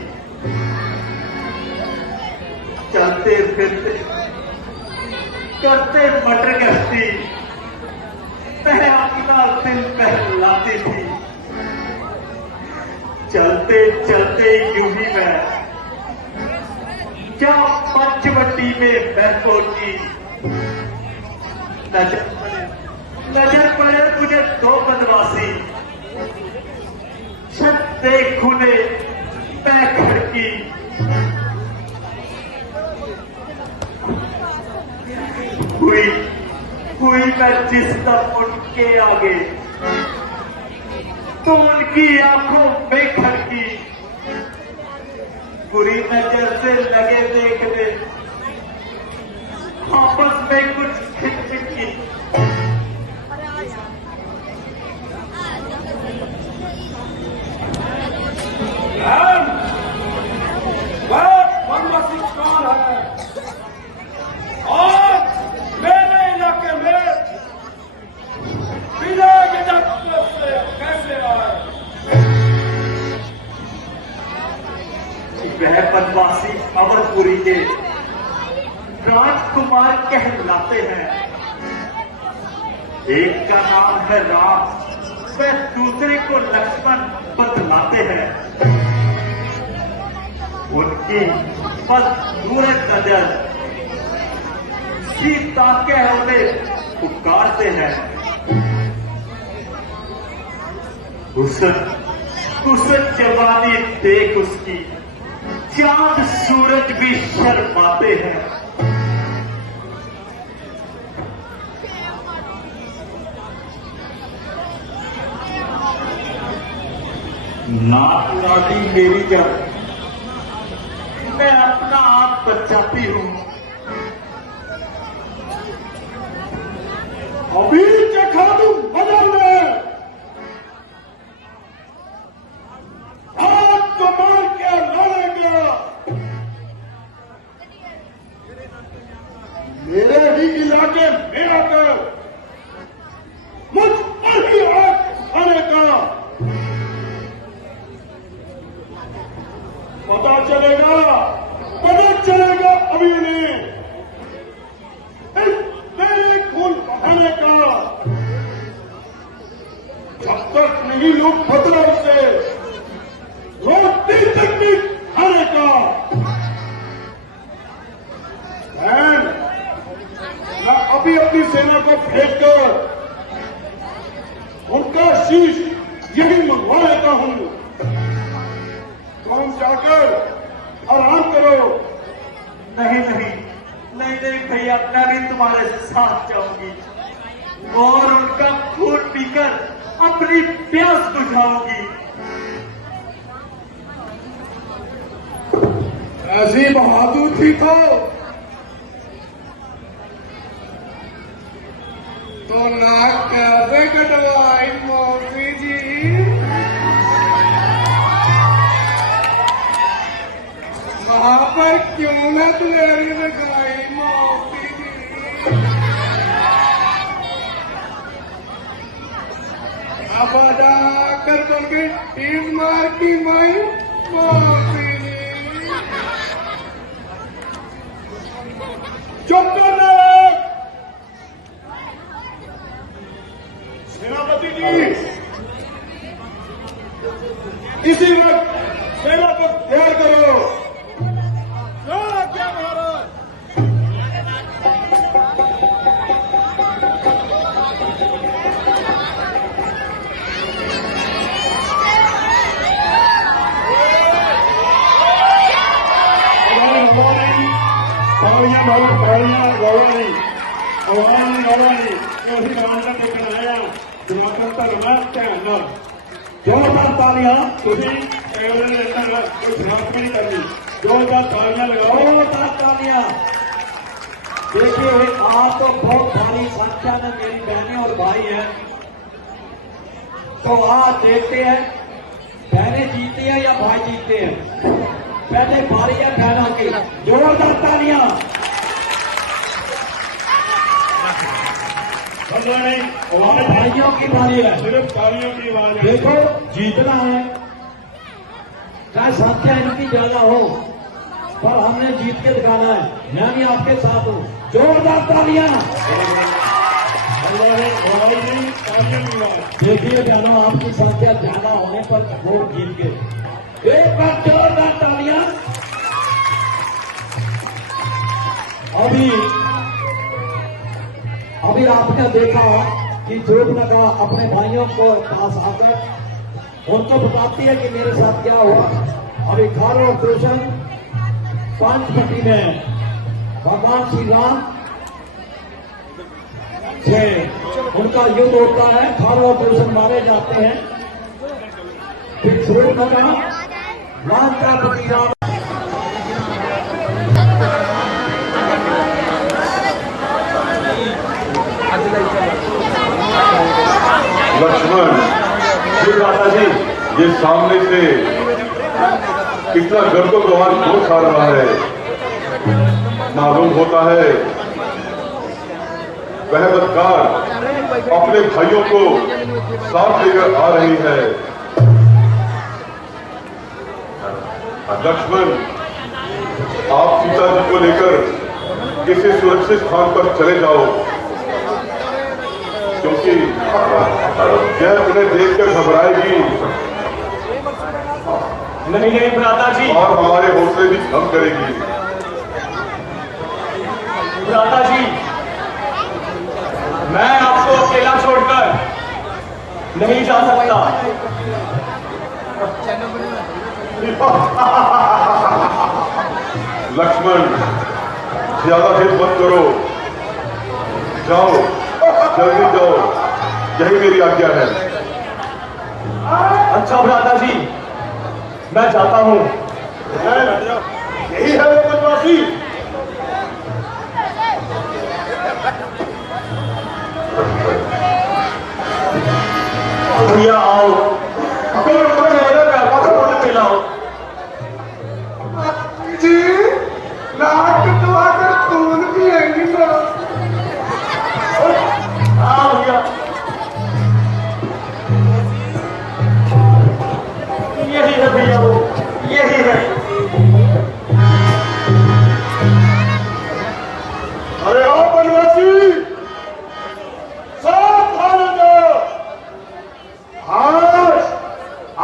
चलते फिरते करते मटर गश्ती, मैं अपना दिल बहलाती थी। चलते चलते यूं ही मैं जब पंचवटी में मैं पहुंची, नजर पड़े मुझे दो बदमाशी, छत से खुले मैं खड़की, हुई मैं जिस तक उनके आगे, तो उनकी आंखों में खड़की, बुरी नजर से लगे देखने, आपस में कुछ खिटखिटी। बदमाशी कौन है और मेरे इलाके में बिना इजाजत से कैसे आए? वह बदमाशी अमरपुरी के राजकुमार कहलाते हैं। एक का नाम है राम, वह दूसरे को लक्ष्मण बतलाते हैं। उनकी बस दूर नजर सीता के उन्हें पुकारते हैं। उस जवानी देख उसकी चांद सूरज भी शर्माते हैं। नाक राती मेरी जान, मैं अपना आप बचाती हूँ। अभी चखा दूं बदल में, हाथ को मार के लड़ेगा। मेरे ही इलाके में आकर मुझ पर ही आग आनेगा। पता चलेगा अभी उन्हें मेरे खून बहाने का। जब तक नहीं लोग बदला उसे रोटी तक भी खाने का। बहन, मैं अभी अपनी सेना को भेजकर उनका शीश यही मंगवा लेता हूं। तुम जाकर आराम करो। नहीं भैया, मैं भी तुम्हारे साथ जाऊंगी और उनका खून पीकर अपनी प्यास बुझाऊंगी। ऐसी बहादुर थी तो नाक कैसे कटवाई मौसी जी। वहां पर क्यों न तुलेरी लगाई मौसी जी। अब आकर बोल के टीम मार की माई मौसी जी। चुप करना सेनापति जी। इसी वक्त सेना को तैयार करो। क्या महाराज? जोरदार तालियां, जोरदार तालियां लगाओ। जोरदार तालियां। देखिए, आप तो बहुत भारी संख्या में मेरी बहनें और भाई हैं, तो आज देखते हैं बहनें जीतती हैं या भाई जीतते हैं। पहले भारी है बहनों की। जोरदार तालियां। हमारे भाइयों की बारी है, सिर्फ तालियों की आवाज है। देखो, जीतना है, चाहे संख्या इनकी ज्यादा हो, पर हमने जीत के दिखाना है। मैं भी आपके साथ हूँ। जोरदार तालियां। देखिए बहनों, आपकी संख्या ज्यादा होने पर वोट जीत गए। एक बार जोरदार तालियां। अभी आपने देखा कि जोगनगा अपने भाइयों को पास आकर उनको बताती है कि मेरे साथ क्या हुआ। अभी खारो ऑपरेशन पांचपट्टी में भगवान श्री राम से उनका युद्ध होता है। खारो ऑपरेशन मारे जाते हैं। फिर जोगनगा राम का पति राम लक्ष्मण जी, राजा जी, ये सामने से इतना गर्दो गवार क्यों खा रहा है? मालूम होता है वह बदकार अपने भाइयों को साथ लेकर आ रही है। लक्ष्मण, आप सीता जी को लेकर किसी सुरक्षित स्थान पर चले जाओ, क्योंकि यह उन्हें देखकर घबराएगी। नहीं भ्राता जी, और हमारे हौसले भी कम करेगी। भ्राता जी, मैं आपको अकेला छोड़कर नहीं जा सकता। लक्ष्मण, ज्यादा जिद मत करो, जाओ, जल्दी जाओ, यही मेरी आज्ञा है। अच्छा भ्राता जी, मैं चाहता हूं यही है वो बनवासी। भैया आओ, मिलाओ जी। नाक कटवाकर खून पिएंगी तो हाँ भैया, यही है भैया, वो यही है। अरे आओ बनवासी, सावधान हो जाओ।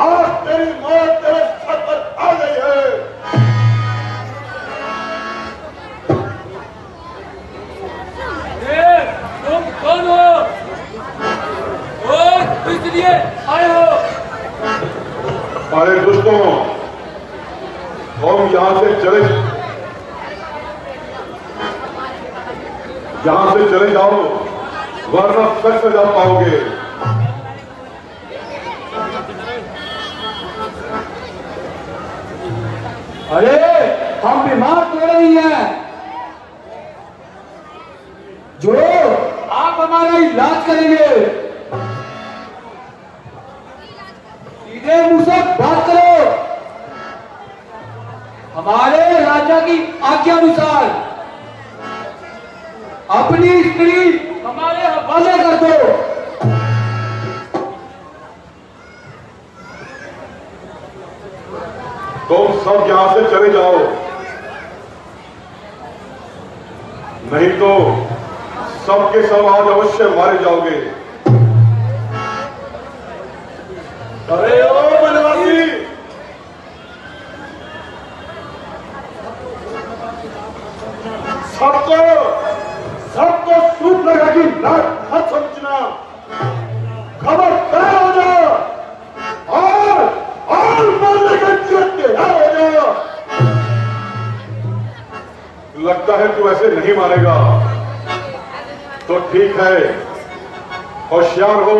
आज तेरी मौत तेरे सर पर आ गई है। तुम कौन हो और किस लिए आए हो? अरे दोस्तों, हम यहां से चले जाओ, वरना सच में जा पाओगे। अरे हम बीमार पड़ रही हैं, जो आप हमारा इलाज करेंगे। सीधे मुंह से बात करो। हमारे राजा की आज्ञा अनुसार अपनी स्त्री हमारे हवाले कर दो। तुम सब यहां से चले जाओ, नहीं तो सबके सब आज अवश्य मारे जाओगे। अरे ओ बनवासी, सबको सूट लगेगी, मत समझना। खबरदार हो जाओ और बोलने के जरूरत तैयार हो जाओ। लगता है तू ऐसे नहीं मारेगा, तो ठीक है, होशियार हो।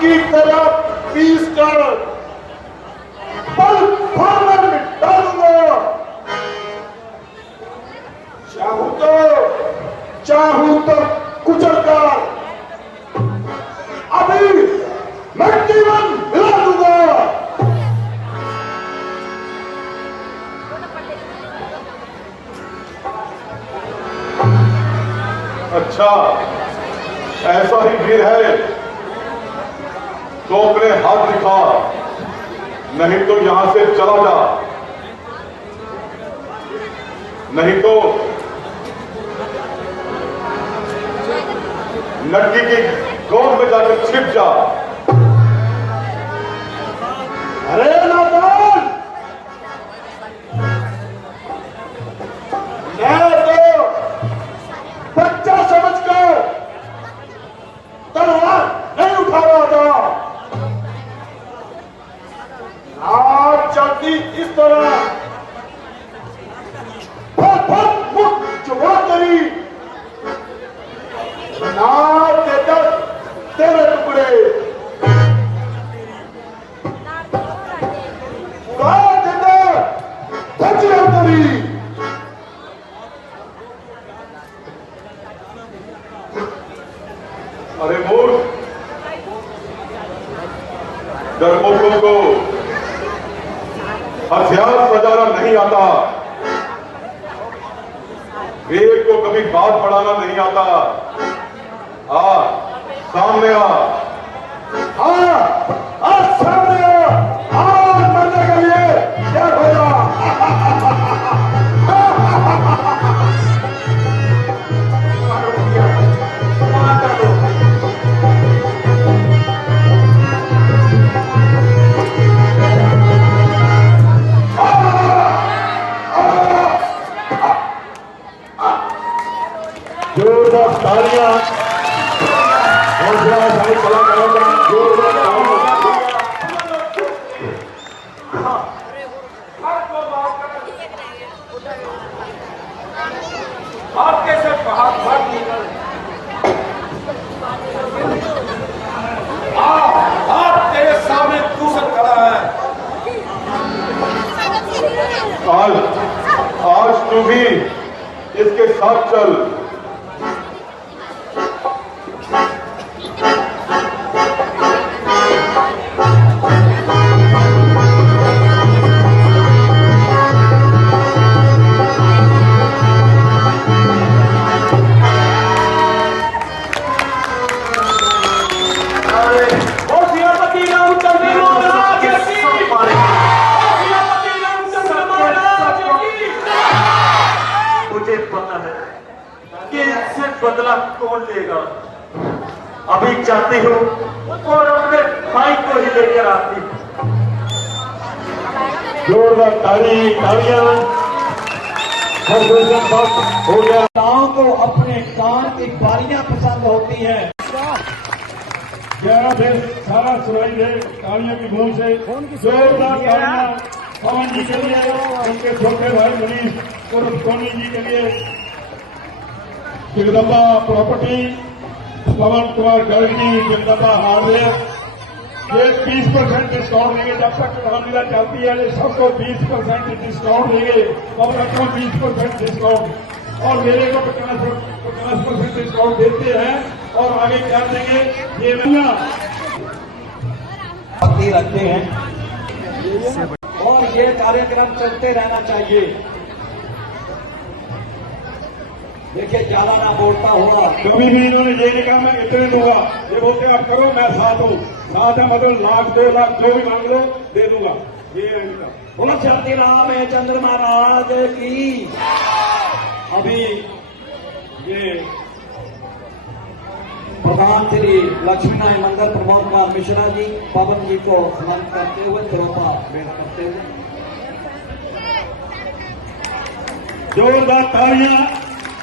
की तरह पीस कर पल भर में मिटा दूंगा। चाहूं तो कुचल कर अभी मैं जीवन मिला दूंगा। अच्छा, ऐसा ही वीर है तो अपने हाथ दिखा, नहीं तो यहां से चला जा, नहीं तो लड़की की गोद में जाकर छिप जा। अरे नादान, मैं तो बच्चा समझकर तलवार नहीं उठा रहा था। आज जल्दी अरे मूर्ख, डरपोकों को हथियार सजाना नहीं आता, वेद को कभी बात बढ़ाना नहीं आता। आ सामने आ, सामने आ, मरने के लिए क्या होगा? जोरदार तालियां हौसलाशाली कलाकारों का जोरदार तालियां। आपके से बहुत आप तेरे सामने दूसर खड़ा है। आज तू भी इसके साथ चल। बदला कौन लेगा? अभी जाती हूँ और अपने भाई को ही लेकर आती हूँ। जोरदार तालियां। हो गया। गाँव को अपने कान की बारियां पसंद होती है। ग्यारह फिर सारा सुनाई दे तालियों की गूंज से। जोरदार तालियां पवन जी के लिए, उनके छोटे भाई मनीष और सोनी जी के लिए। जगदम्बा प्रॉपर्टी, पवन कुमार गर्ग जी, जगदम्बा हार्डवेयर, ये 20% डिस्काउंट देंगे। जब तक रामलीला चलती है ये सबको 20% डिस्काउंट देंगे। पवन को 20% डिस्काउंट और मेरे को 50% डिस्काउंट देते हैं। और आगे क्या देंगे ये भक्ति रखते हैं और ये कार्यक्रम चलते रहना चाहिए। देखिए ज्यादा ना बोलता हुआ। कभी भी इन्होंने ये नहीं कहा मैं इतने दूंगा। ये बोलते आप करो मैं साथ हूँ। साथ है मतलब लाख 2 लाख जो भी मांग लो दे दूंगा। ये है इनका। बोलो शांति राम चंद्र महाराज की। अभी ये प्रधान श्री लक्ष्मीनारायण मंदिर प्रमोद कुमार मिश्रा जी पवन जी को सम्मानित करते हुए थोड़ा भेंट करते हुए जोरदार तालियां।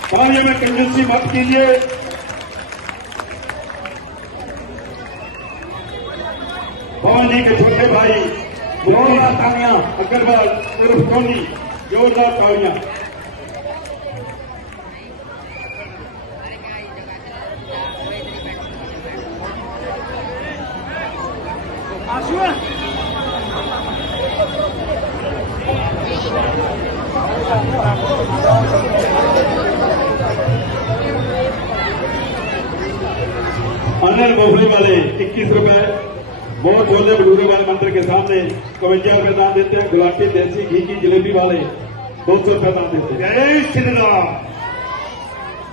तालियों में कंजूसी मत कीजिए। पवन जी के छोटे भाई जोरदार तालियां। अग्रवाल उर्फ टोनी, जोरदार तालियां। अनिल बोफले वाले 21 रुपए, बहुत छोले भटूरे वाले मंदिर के सामने 52 रुपए दान देते हैं। गुलाटी देसी घी की जलेबी वाले 200 रुपए दान देते हैं। जय श्री राम,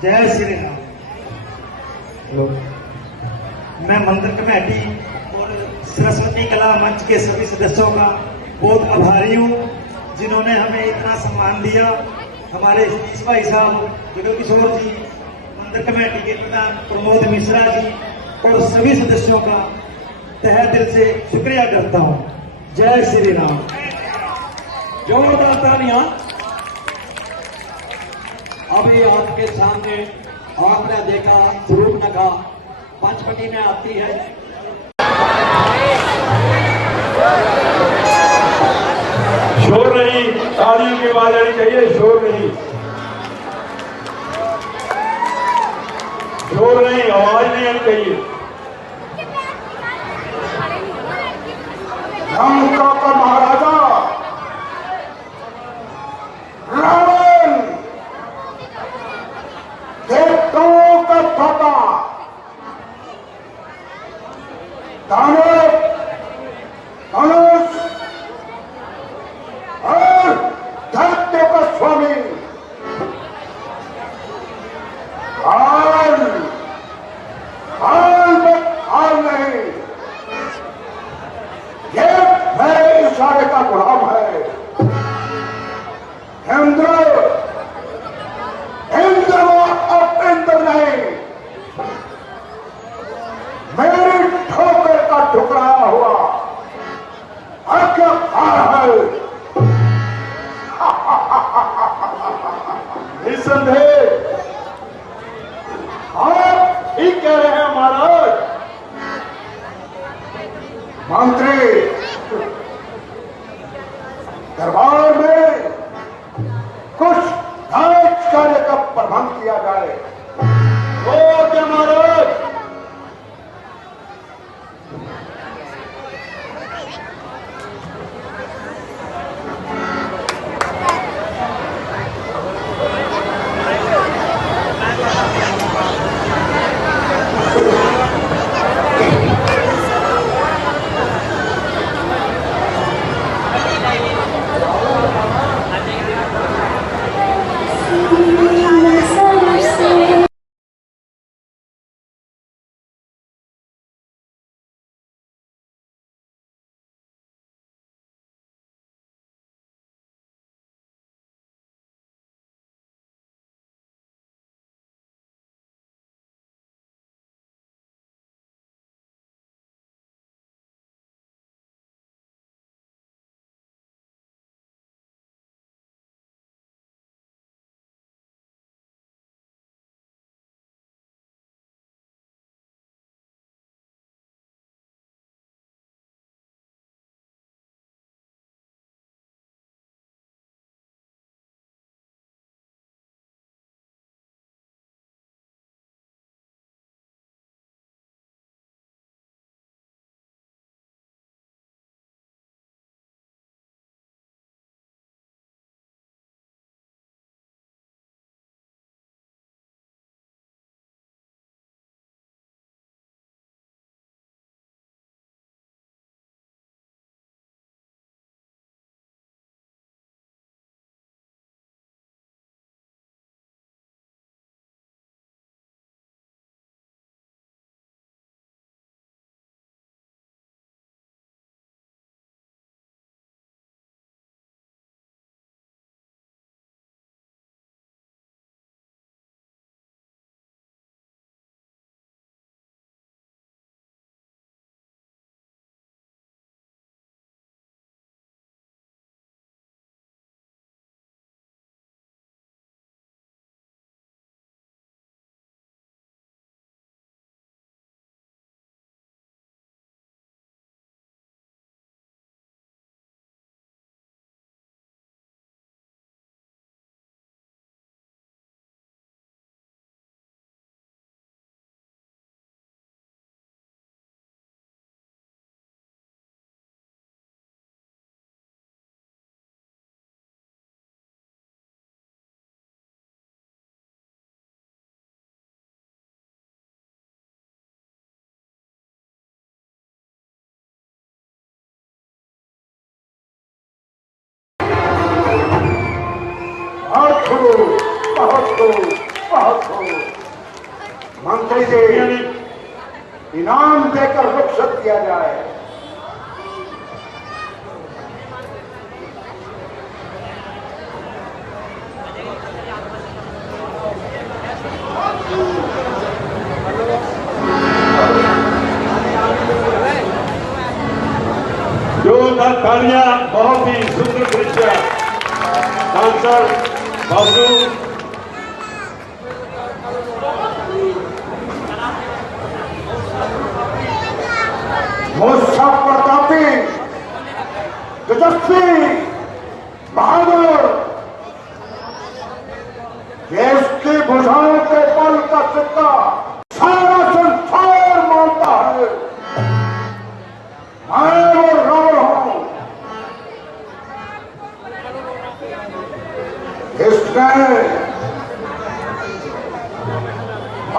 जय श्री राम। मैं मंदिर कमेटी और सरस्वती कला मंच के सभी सदस्यों का बहुत आभारी हूँ जिन्होंने हमें इतना सम्मान दिया। हमारे सतीश भाई साहब, जगत किशोर जी, मंदिर कमेटी के प्रधान प्रमोद मिश्रा जी और सभी सदस्यों का तहे दिल से शुक्रिया करता हूँ। जय श्री राम। जोरदार तालियां। अभी आपके सामने आपने देखा स्वरूप नगा पंचवटी में आती है। शोर नहीं, तालियों की आवाज आनी चाहिए। शोर नहीं, शोर नहीं, आवाज नहीं आनी चाहिए। लंका का महाराजा रावण देवताओं का दाता कानूस और धरती का स्वामी हाल नहीं, ये मेरे इशारे का गुलाम है। इंद्र अब इंद्र नहीं, मेरी ठोकर का ठुकराया हुआ आज्ञाकार है। निसंदेह आप ठीक कह रहे हैं महाराज। मंत्री दरबार में कुछ धार्मिक कार्य का प्रबंध किया जाए। वो क्या महाराज? मंत्री जी इनाम देकर रुखसत किया जाए। जोरदार तालियां, बहुत ही सुंदर दृश्य। सांसद बाबू मूसा प्रतापी, तेजस्वी, बहादुर, देश की भुजाओं के बल का सिक्का सारा संसार मानता है। मैं वो रावण हूं, इसने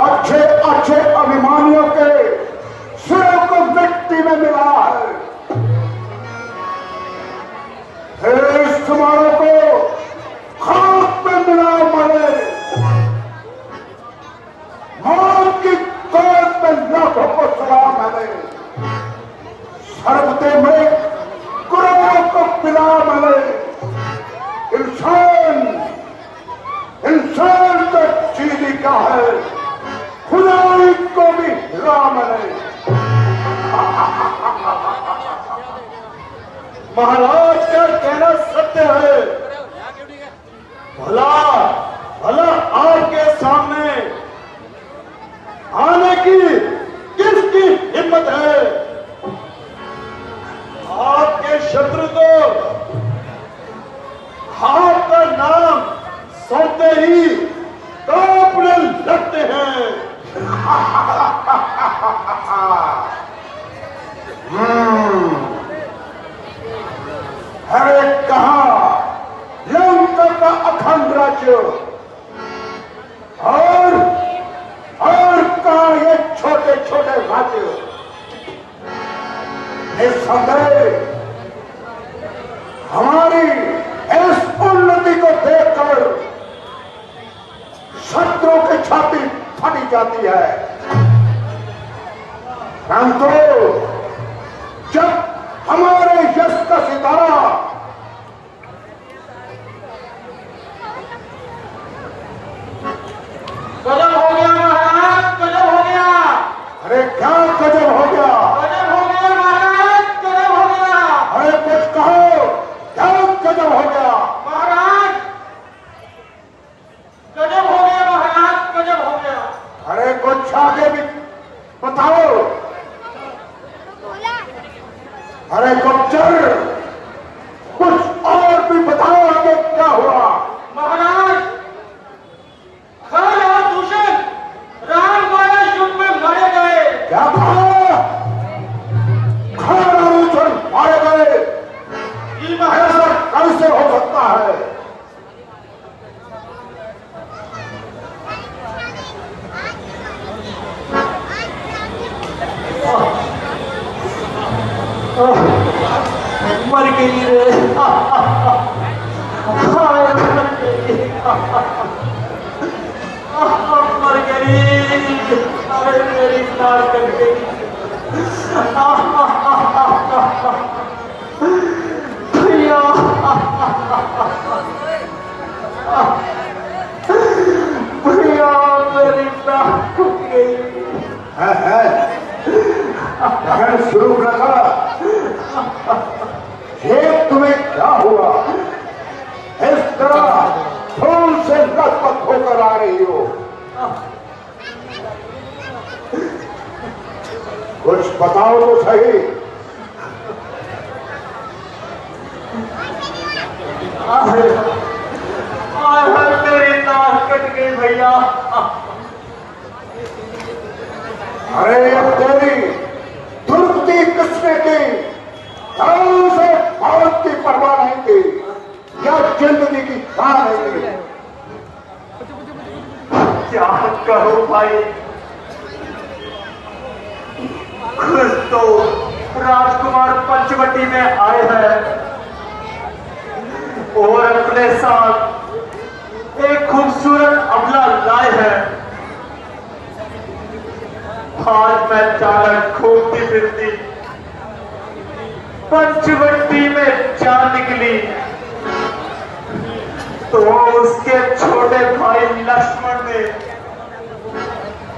अच्छे अच्छे अभिमानियों के सिरों को मिट्टी में राम ने। महाराज का कहना सत्य है। भला भला आपके सामने आने की किसकी हिम्मत है? आपके शत्रु तो आपका नाम सुनते ही कांपने लगते हैं। अरे कहा लंका का अखंड राज्य और कहा ये छोटे छोटे राज्य। निस्संदेह हमारी इस उन्नति को देखकर शत्रुओं की छाती फटी जाती है, परंतु जब हमारे यश का सितारा गजब हो गया महाराज, गजब हो गया। अरे क्या गजब हो गया? गजब हो गया महाराज, गजब हो गया। अरे कुछ कहो, क्या गजब हो गया? महाराज गजब हो गया, महाराज गजब हो गया। अरे कुछ आगे भी बताओ। अरे गुप्तचर कुछ और भी बताओ, आगे क्या हुआ? महाराज खर और दूषण राम द्वारा युद्ध में मारे गए। क्या कहा? खर और दूषण मारे गए? जी महाराज। ऐसा कैसे हो सकता है? मर गई रे। मर गई। अरे मेरी नाक कट गई। भैया भैया मेरी नाक कट गई। है शुरू रखा। ये तुम्हें क्या हुआ? इस तरह फूल से लथपथ होकर आ रही हो। कुछ बताओ तो सही। मेरी नाक कट गई भैया। अरे अब तेरी दुर्गति किसने की? से भारत की परवाह नहीं की या जिंदगी की जान नहीं की? क्या करो भाई, खुद तो राजकुमार पंचवटी में आए हैं और अपने साथ एक खूबसूरत अबला लाए हैं। आज मैं चालक घूमती फिरती पंचवटी में जा निकली तो उसके छोटे भाई लक्ष्मण ने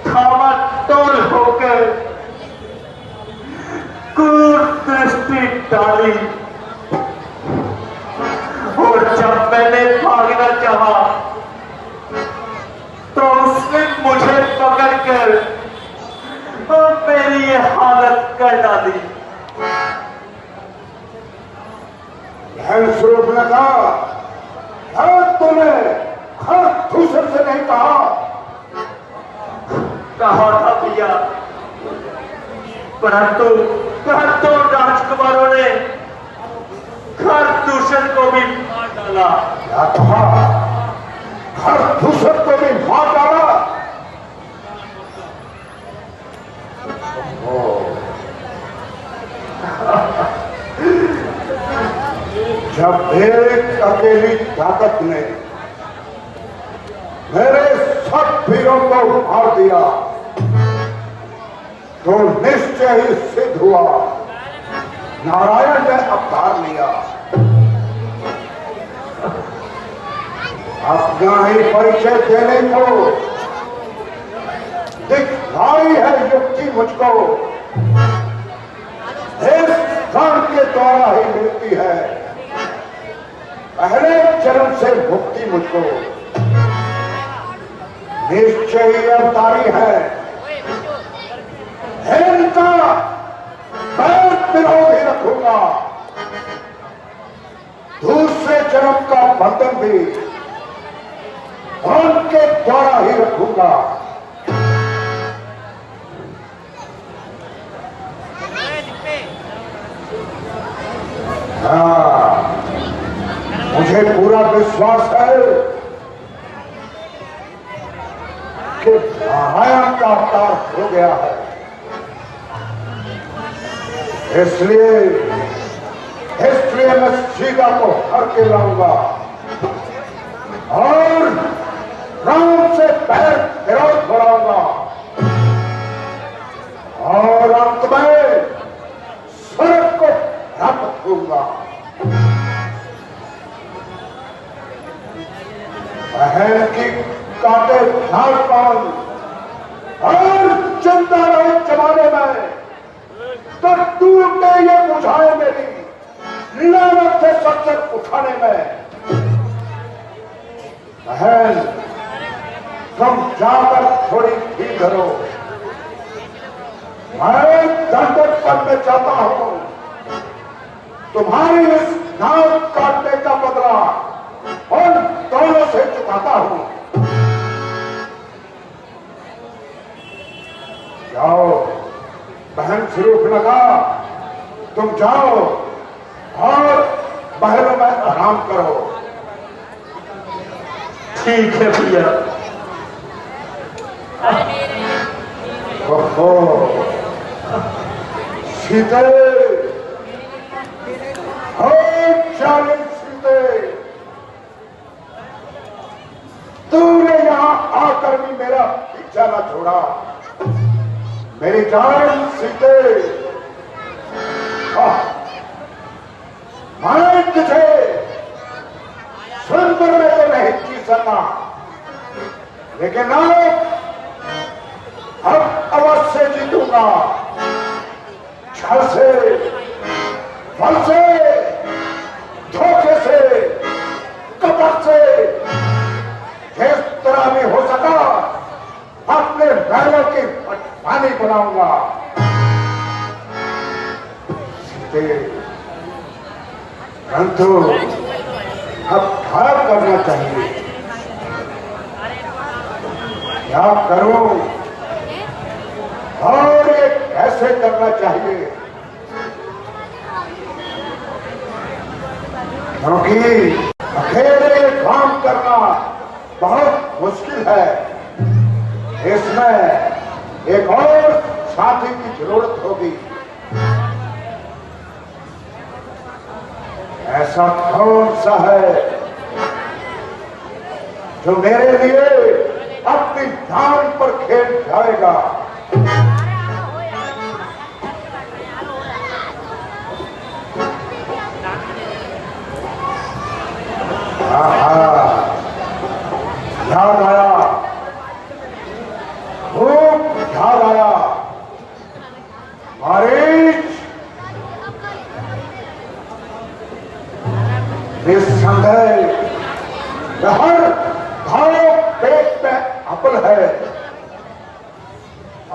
थामा तोड़ होकर कूट दृष्टि डाली और जब मैंने भागना चाहा तो उसने मुझे पकड़कर मेरी ये हालत कर डाली। स्वरूप ने कहा तूने हर दूसरे से नहीं कहा था भैया, परंतु राजकुमारों ने हर दूषण को भी मार डाला। क्या कहा? हर दूसरे को भी मार डाला? जब एक अकेली ताकत ने मेरे सब वीरों को मार दिया तो निश्चय ही सिद्ध हुआ नारायण ने अवतार लिया। अपना ही परिचय देने को दिखलाई है मुक्ति मुझको इस क्षण के द्वारा ही मिलती है। पहले जन्म से मुक्ति मुझको निश्चय ही अवतारी है। इनका मैं विरोध ही रखूंगा। दूसरे जन्म का बंधन भी उनके द्वारा ही रखूंगा। हाँ, मुझे पूरा विश्वास है कि नारायण का अवतार हो गया है। इसलिए मैं सीता को हर के लाऊंगा और राम से पैर विरोध बढ़ाऊंगा और अंत में स्वर्ग को प्राप्त होगा। बहन की काटे झाड़ पान और चिंता रहे जमाने में तो टूटे ये बुझाए मेरी लानत से सच्चर उठाने में। बहन तुम जाकर थोड़ी ठीक करो। मैं दंडक पद में चाहता हूं तुम्हारी इस नाक काटने का बदला और दोनों से चुकाता हूं। जाओ बहन सिरूफ लगा, तुम जाओ और महलों में आराम करो। ठीक है भैया। ओहो सीते, हो जालिम सीते, तूने यहां आकर भी मेरा पीछा न छोड़ा। मेरी जान सीते, मैं तुझे सुंदर में तो नहीं जी सका, लेकिन अब अवश्य जीतूंगा। छल से, फल से, धोखे से, कपट से, जिस तरह भी हो सका अपने महलों की पानी बनाऊंगा। परंतु अब क्या करना चाहिए, क्या करूं और ये कैसे करना चाहिए, क्योंकि अकेले ये काम करना बहुत मुश्किल है। इसमें एक और साथी की जरूरत होगी। ऐसा कौन सा है जो मेरे लिए अपनी जान पर खेल जाएगा। याद आया, खूब याद आया। मारीच निस्संदेह हर भाव पेट में अपल है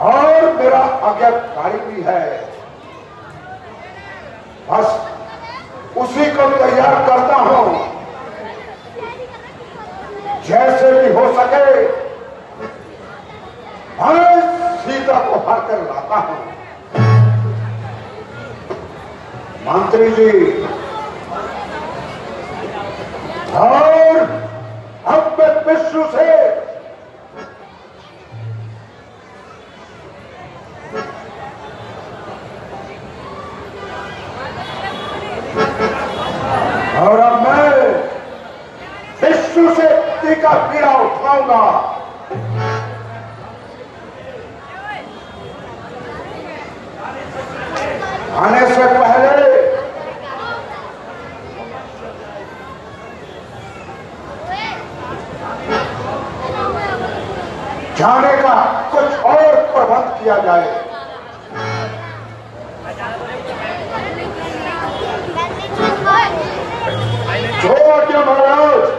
और मेरा आज्ञाकारी भी है। बस उसी को तैयार करता हूं, जैसे भी हो सके मैं सीता को हर कर लाता हूं। मंत्री जी, और अब मैं विष्णु से और अब मैं विष्णु से टीका पीड़ा उठाऊंगा। आने से पहले जाने का कुछ और प्रबंध किया जाए। जो आज्ञा महाराज।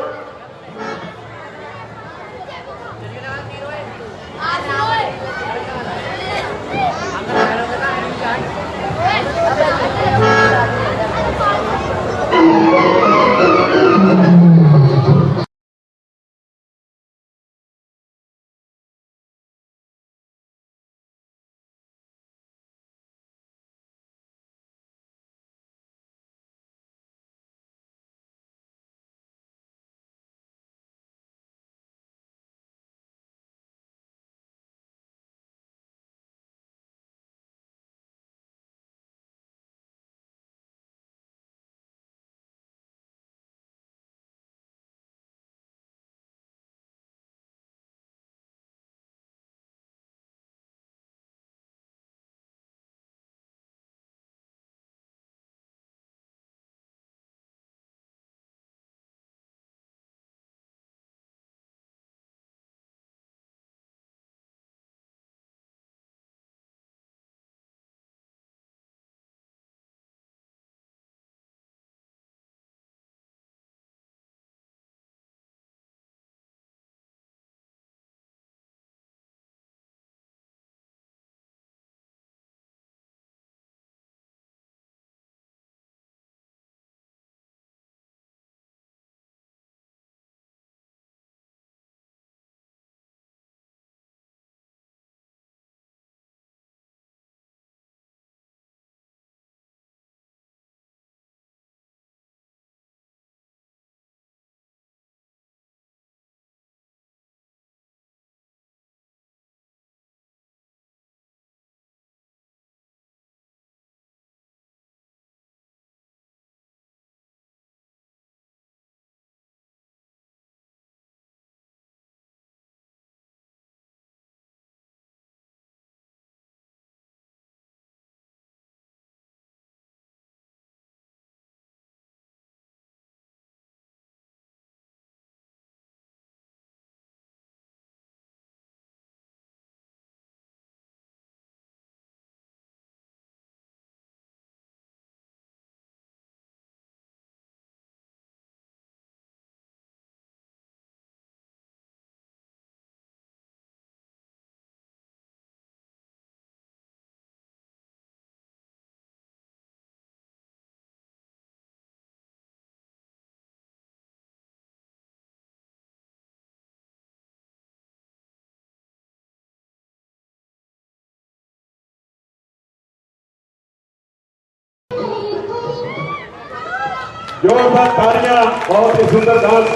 जोरदार तालियां, बहुत ही सुंदर डांस,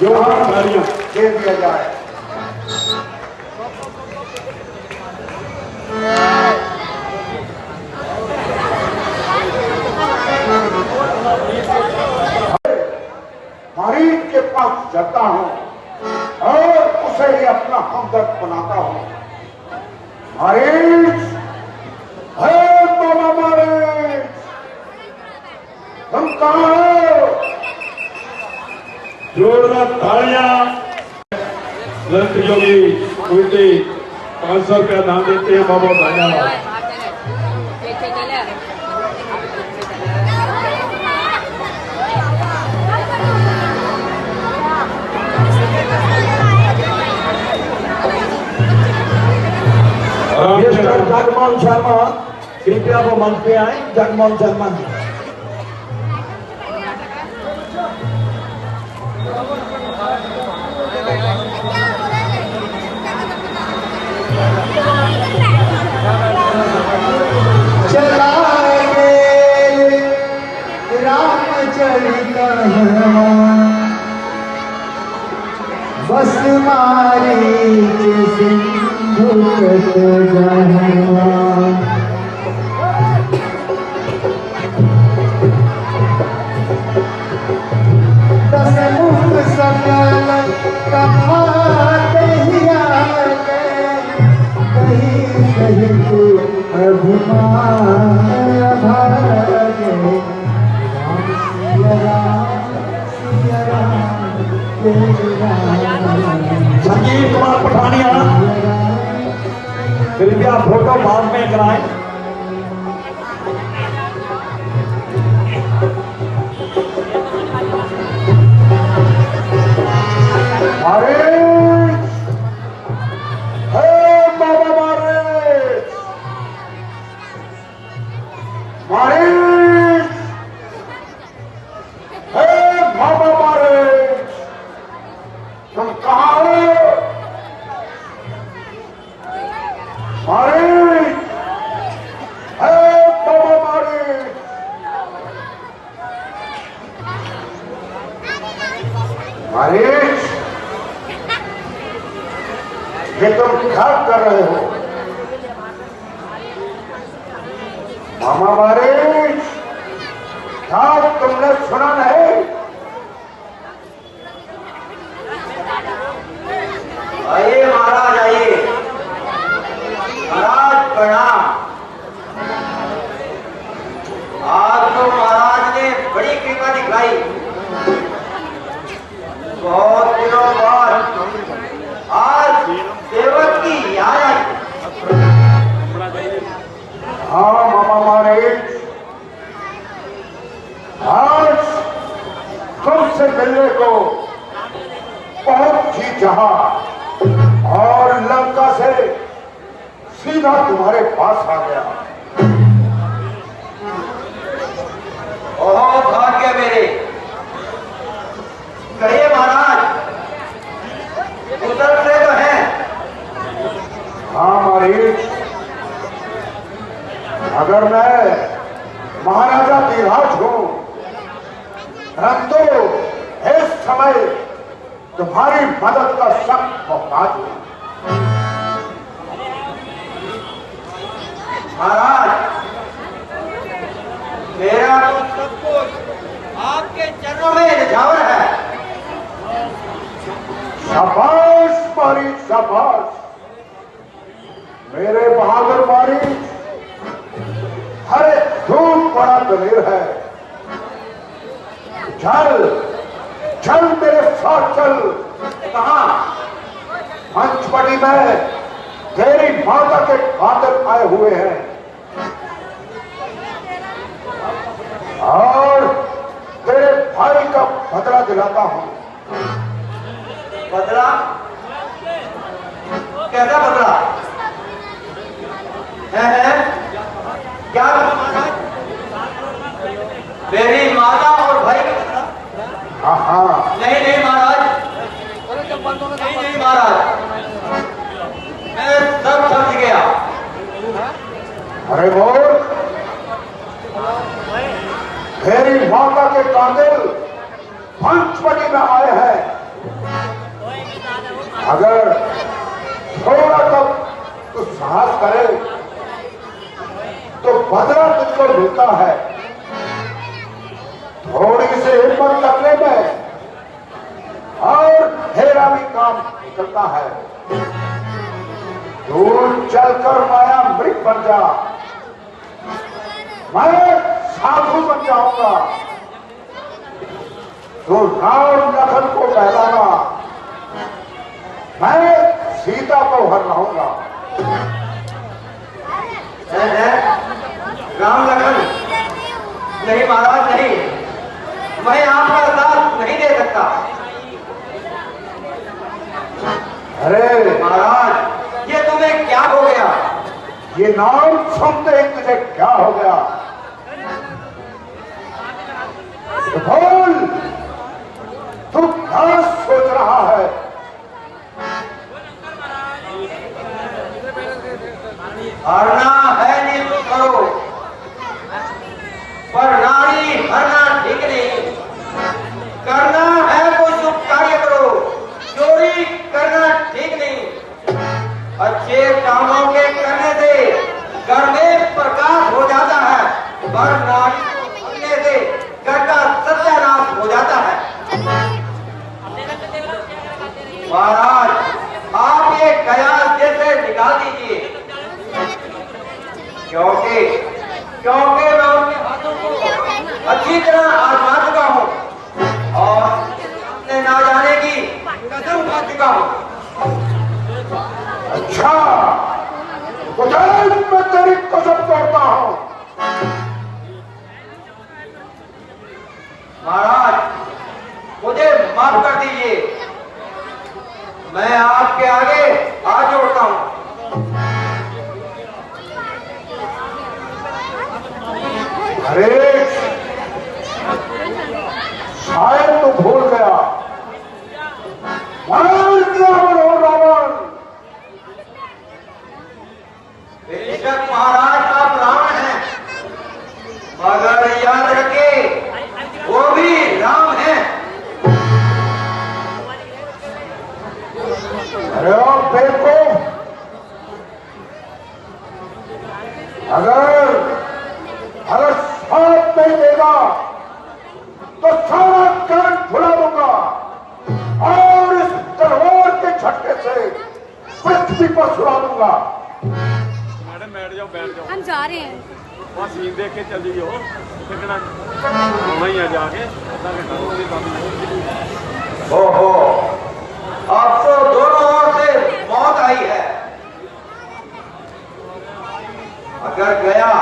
जोरदार तालियां दे दिया जाए। गरीब के पास जाता हूं और उसे ही अपना हमदर्द बनाता हूं। मरीज है बाबा, मरीज तुम कहां हो? जोरदार तालियां। संत योगी कमेटी 500 रुपया दान देते हैं, बहुत बहुत धन्यवाद। मिस्टर जगमोहन शर्मा, कृपया वो मंच पे आए। जगमोहन शर्मा जी। चलाएंगे रामचरित बस मारीच सिंधु कट जहवा। दस मुख सकल कहाते ही आगे, कहीं कहीं को अभिमान भागे। संजीव कुमार पठानिया। कृपया फोटो बाद में कराएं। तुम कहाँ हो? मारिश, ये तुम क्या कर रहे हो? मामा मारिश, क्या तुमने सुना नहीं? आइए महाराज, आइए महाराज, प्रणाम। आज तो महाराज ने बड़ी कृपा दिखाई। बहुत दिनों बाद आज सेवक की याद आई। हाँ मामा मारिश, आज तुमसे मिलने को बहुत ही चाहा और लंका से सीधा तुम्हारे पास आ गया। बहुत भाग्य मेरे। कहिए महाराज, उतर से तो है। हाँ मारिश, अगर मैं महाराजा धीराज हूं, परंतु इस समय तुम्हारी मदद का सख्त मोहताज हूं। महाराज, मेरा तो सब कुछ आपके चरणों में निछावर है। शाबाश मारिश, शाबाश। मेरे बहादुर मारिश, हर एक धूप बड़ा दलेर है। चल चल मेरे साथ चल। कहाँ? पंचवटी में तेरी माता के कातिल आए हुए हैं और तेरे भाई का बदला दिलाता हूं। बदला? कैसा बदला है? क्या महाराज? मेरी माता और भाई का बदला? हाँ नहीं नहीं महाराज, नहीं नहीं महाराज, मैं सब समझ गया। अरे बोल, तेरी माता के कातिल पंचवटी में आए हैं। अगर थोड़ा तक तू साहस करे तो बदला तुझको मिलता है। थोड़ी सी हिम्मत करने में और तेरा भी काम निकलता है। तू चलकर माया मृत बन जा, मैं साधु बन जाऊंगा। तो राम लखन को बहलाना, मैं सीता को हर रहूंगा। राम लखन? नहीं महाराज, नहीं, मैं आपका साथ नहीं दे सकता। अरे महाराज, ये तुम्हें क्या हो गया? ये नाम सुनते ही तुझे क्या हो गया? तो बोल, तू क्या सोच रहा है? हरना है नहीं तो करो, पर नारी हरना ठीक नहीं। करना है कोई शुभ कार्य करो, चोरी करना ठीक नहीं। अच्छे कामों के करने से घर में प्रकाश हो जाता है, पर नारी को करने से घर का सत्यानाश हो जाता है। महाराज, आप ये कयास जैसे निकाल दीजिए, क्योंकि मैं उनके हाथों को अच्छी तरह आजमा चुका हूँ और सामने ना जाने की कसम खा चुका हूँ। अच्छा, महाराज आप रावण हैं, मगर याद रखे वो भी राम हैं। अरे ओ बेवकूफ, अगर साथ नहीं देगा तो सारा कान फुला दूंगा और इस तलवार के झटके से पृथ्वी पर सुला दूंगा। मैडम बैठ जाओ बैठ जाओ, हम जा रहे हैं। बस सीन देख के चल जाइयो, टिकना वहीं आ जाके आधा घंटा रोक ली। ओहो, अब तो दोनों ओर से मौत आई है। अगर गया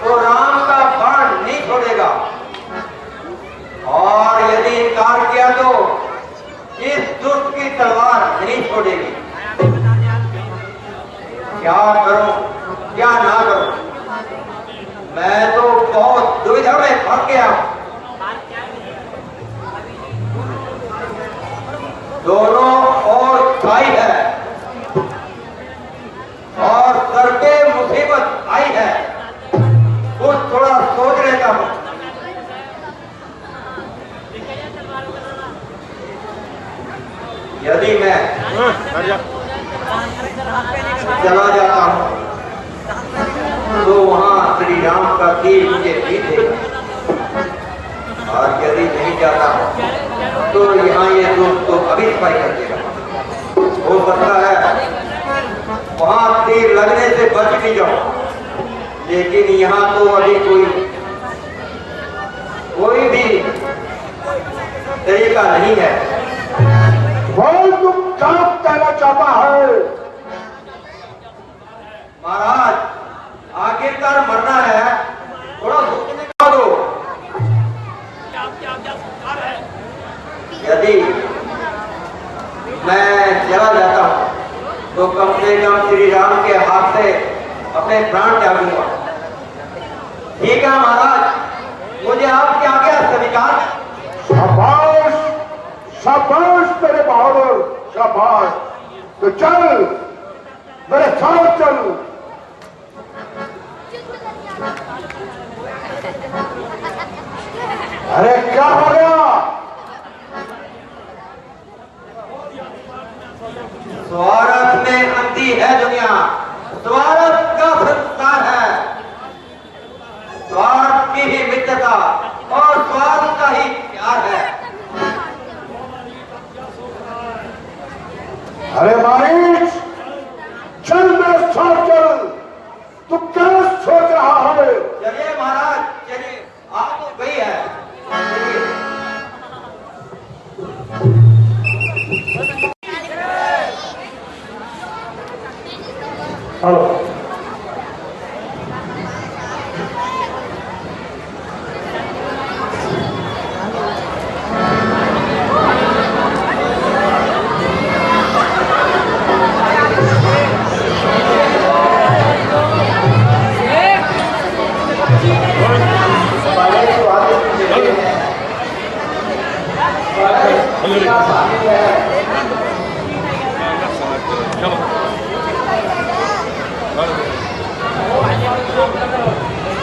तो राम का बाण नहीं छोड़ेगा, और यदि इनकार किया तो इस दुष्ट की तलवार नहीं छोड़ेगी। क्या करूं क्या ना करूं, मैं तो बहुत दुविधा में फंस गया हूं। दोनों और खाई है और सर पे मुसीबत आई है, कुछ थोड़ा सोच लेता हूं। यदि मैं चला जाता हूं तो वहां श्री राम का तीर मुझे भी देगा, और यदि नहीं जाता हूं तो यहाँ ये दोस्त को अभिप्राय कर देगा। हो सकता है वहां तीर लगने से बच भी जाओ, लेकिन यहाँ तो अभी कोई भी तरीका नहीं है। बोल तुम क्या कहना चाहता है? महाराज, आखिरकार मरना है, थोड़ा सोचने का दो। यदि मैं चला जाता हूं तो कम से कम श्री राम के हाथ से अपने प्राण त्यागूंगा। ठीक है महाराज, मुझे आपकी आज्ञा स्वीकार। शाबाश शाबाश तेरे बहादुर, शाबाश। तो चल मेरे साथ चल। अरे क्या हो गया? स्वार्थ में अंधी है दुनिया, स्वार्थ का संस्कार है, स्वार्थ की ही मित्रता और स्वार्थ का ही प्यार है। अरे मारीच, चल मेरे साथ चल। तू क्या सोच रहा है? चलिए महाराज चलिए, आप तो गई है। चलिए। हेलो,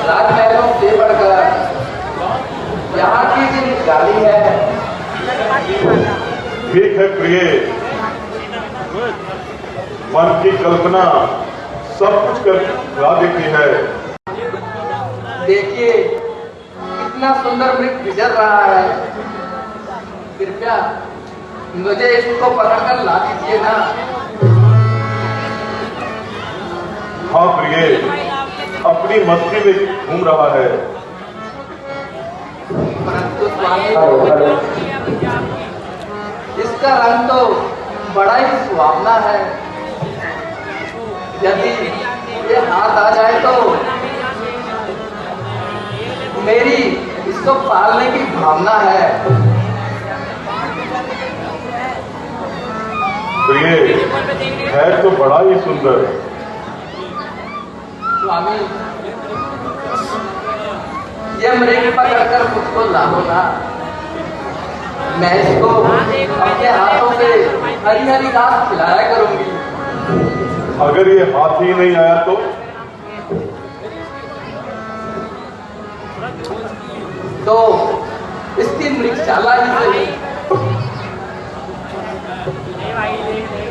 राजमहलों से बढ़कर यहाँ की जो निगरानी है। ठीक है प्रिय, मन की कल्पना सब कुछ करा देती है। देखिए कितना सुंदर मृग गुजर रहा है, कृपया मुझे इसको पकड़कर ला दीजिए ना। हाँ प्रिय, अपनी मस्ती में घूम रहा है। परंतु स्वामी, इसका रंग तो बड़ा ही सुहावना है। यदि ये हाथ आ जाए तो मेरी इसको पालने की भावना है। प्रिय, है तो बड़ा ही सुंदर। स्वामी, ये मृग पकड़कर मुझको लाओ ना, मैं इसको अपने हाथों से हरी हरी घास खिलाया करूंगी। अगर ये हाथ ही नहीं आया तो? तो इसकी मृगशाला ही सही।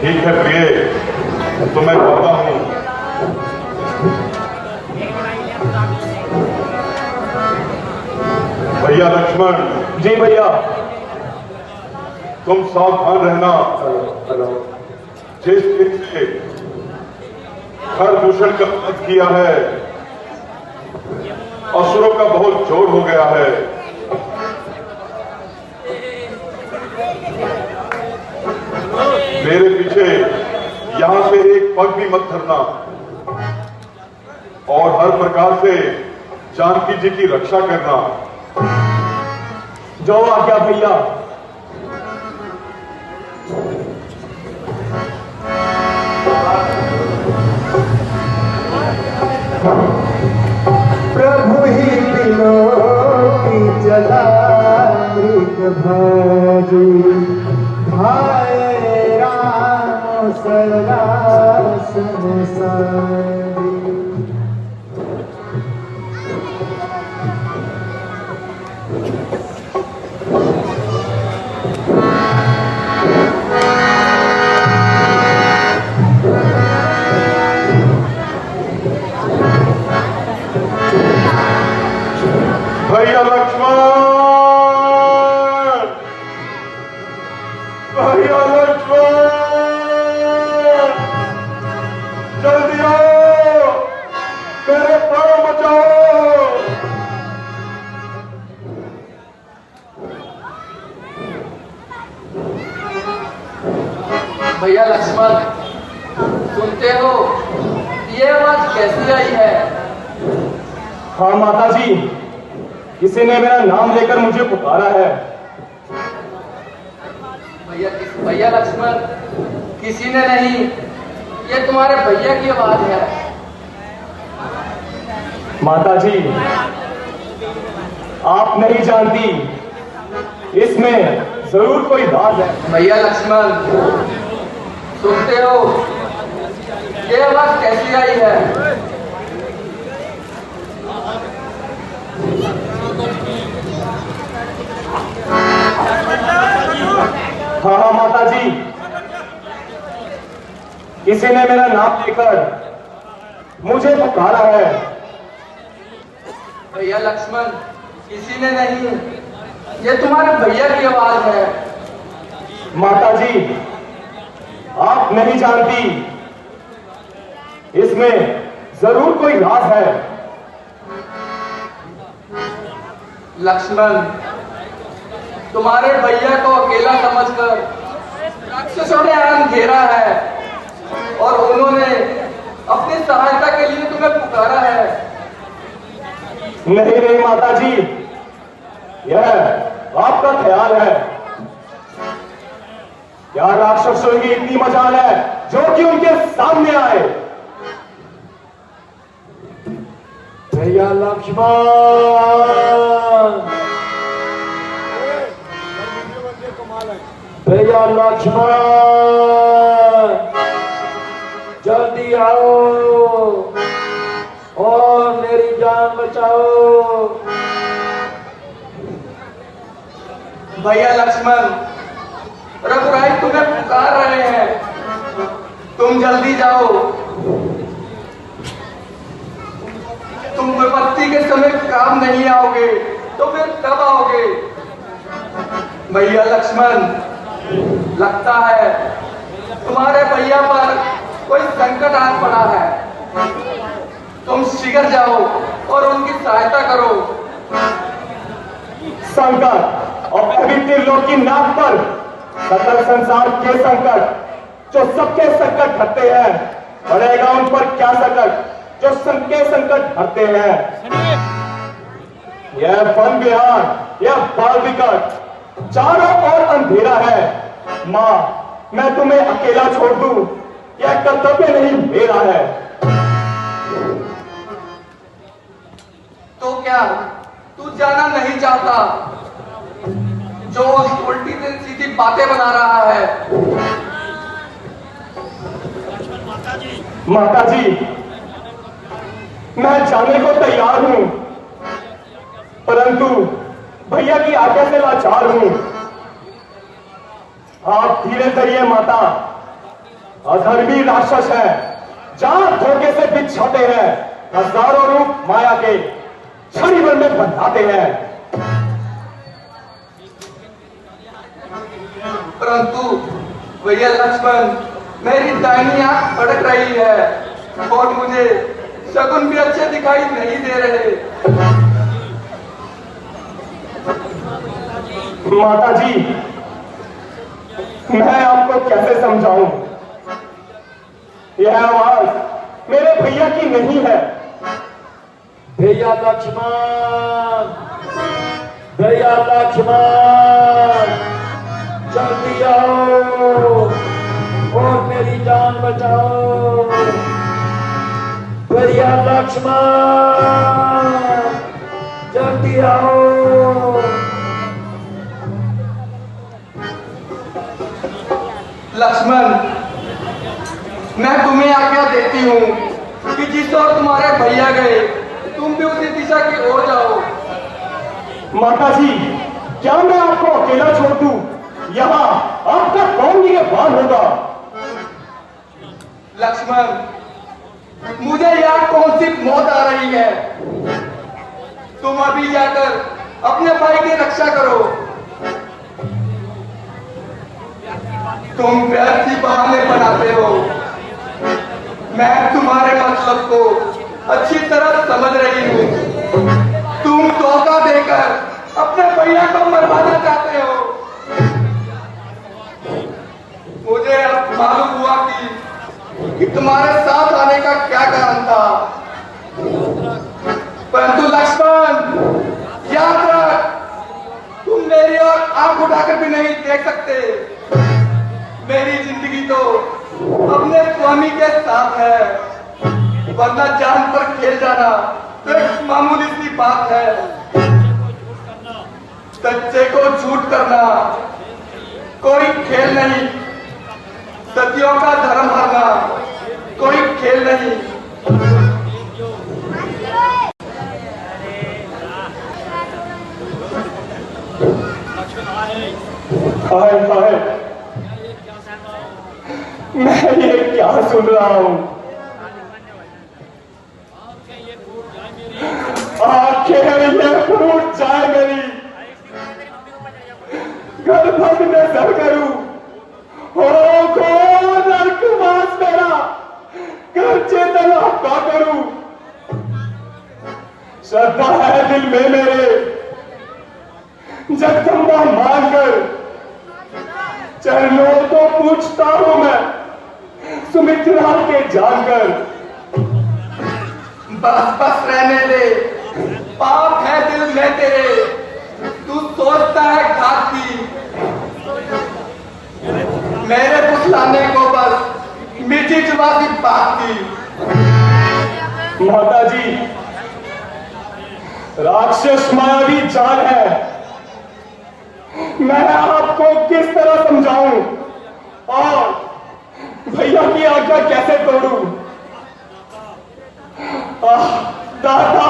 ठीक है प्रिय, तो मैं जाता हूँ। भैया लक्ष्मण। जी भैया। तुम सावधान रहना। जिस दिन से खरदूषण का वध किया है, असुरों का बहुत जोर हो गया है। मेरे पीछे यहां से एक पग भी मत धरना और हर प्रकार से जानकी जी की रक्षा करना। जो आज्ञा भैया। प्रभु ही दिलों की जला मृग भाजी भाए राम सरासन सारी। भैया लक्ष्मण, भैया लक्ष्मण, जल्दी आओ, मेरे प्राण बचाओ। भैया लक्ष्मण, सुनते हो ये आवाज कैसी आई है? हाँ माता जी, किसी ने मेरा नाम लेकर मुझे पुकारा है। भैया लक्ष्मण, किसी ने नहीं, ये तुम्हारे भैया की आवाज है। माता जी, आप नहीं जानती, इसमें जरूर कोई राज है। भैया लक्ष्मण, सुनते हो ये आवाज कैसी आई है? हाँ हाँ माता जी, किसी ने मेरा नाम लेकर मुझे पुकारा है। भैया लक्ष्मण, किसी ने नहीं, ये तुम्हारे भैया की आवाज है। माता जी, आप नहीं जानती, इसमें जरूर कोई राज है। लक्ष्मण, तुम्हारे भैया को अकेला समझकर राक्षसों ने आन घेरा है और उन्होंने अपनी सहायता के लिए तुम्हें पुकारा है। नहीं नहीं माता जी, यह आपका ख्याल है। क्या राक्षसों की इतनी मजाल है जो कि उनके सामने आए? भैया लक्ष्मण, भैया लक्ष्मण, जल्दी आओ और मेरी जान बचाओ। भैया लक्ष्मण, रघुराई तुम्हें पुकार रहे हैं, तुम जल्दी जाओ। तुम विपत्ति के समय काम नहीं आओगे तो फिर कब आओगे? भैया लक्ष्मण, लगता है तुम्हारे भैया पर कोई संकट आ पड़ा है। तुम शीघ्र जाओ और उनकी सहायता करो। संकट और पवित्र लोक की नाक पर सकल संसार के संकट जो सबके संकट हटते हैं, पड़ेगा उन पर क्या संकट जो सबके संकट हटते हैं। यह वन विहार, यह बाल विकट, चारों ओर अंधेरा है। मां, मैं तुम्हें अकेला छोड़ दूं, यह कर्तव्य नहीं मेरा है। तो क्या तू जाना नहीं चाहता जो उल्टी सीधी बातें बना रहा है? माता जी, मैं जाने को तैयार हूं, परंतु भैया की आज्ञा से लाचार हूं। आप धीरे धरिए माता, अधर्मी राक्षस है, जहां धोखे से बिछाते हैं, हजारों रूप माया के छड़ी भर में बंधाते हैं। परंतु भैया लक्ष्मण, मेरी दाहिनी आंख फड़क रही है और मुझे शकुन भी अच्छे दिखाई नहीं दे रहे। माता जी, मैं आपको कैसे समझाऊं? यह आवाज मेरे भैया की नहीं है। भैया लक्ष्मण, भैया लक्ष्मण, जल्दी आओ और मेरी जान बचाओ। भैया लक्ष्मण, जल्दी आओ। लक्ष्मण, मैं तुम्हें आज्ञा देती हूँ कि जिस ओर तुम्हारे भैया गए तुम भी उसी दिशा की ओर जाओ। माता जी, क्या मैं आपको अकेला छोड़ दूं? यहाँ आपका कौन निगहबान होगा? लक्ष्मण, मुझे यहाँ कौन सी मौत आ रही है? तुम अभी जाकर अपने भाई की रक्षा करो। तुम व्यर्थ ही बहाने बनाते हो। मैं तुम्हारे मतलब को अच्छी तरह समझ रही हूँ। तुम धोखा देकर अपने भैया को मरवाना चाहते हो। मुझे अब मालूम हुआ कि तुम्हारे साथ आने का क्या कारण था। परंतु लक्ष्मण, याद रख, तुम मेरी ओर आंख उठाकर भी नहीं देख सकते। मेरी जिंदगी तो अपने स्वामी के साथ है, वरना जान पर खेल जाना तो एक मामूली सी बात है। सच्चे को झूठ करना कोई खेल नहीं, सतियों का धर्म हारना कोई खेल नहीं। हाय, मैं ये क्या सुन रहा हूं? आखिर ये फूट जाए मेरी, गर्भक नजर करूं, हो नरकवास मेरा, कर चेतन हत्या करूं। श्रद्धा है दिल में मेरे, जगदम्बा मानकर चरणों को पूछता हूं मैं, सुमित्रा के जानकर। बस रहने दे, पाप है दिल में तेरे, तू सोचता है घात की। मेरे पुछलाने को बस मीठी जुबानी बात की। माता जी, राक्षस मायावी जाल है, मैं आपको किस तरह समझाऊं और भैया की आज्ञा कैसे तोड़ूं? दादा,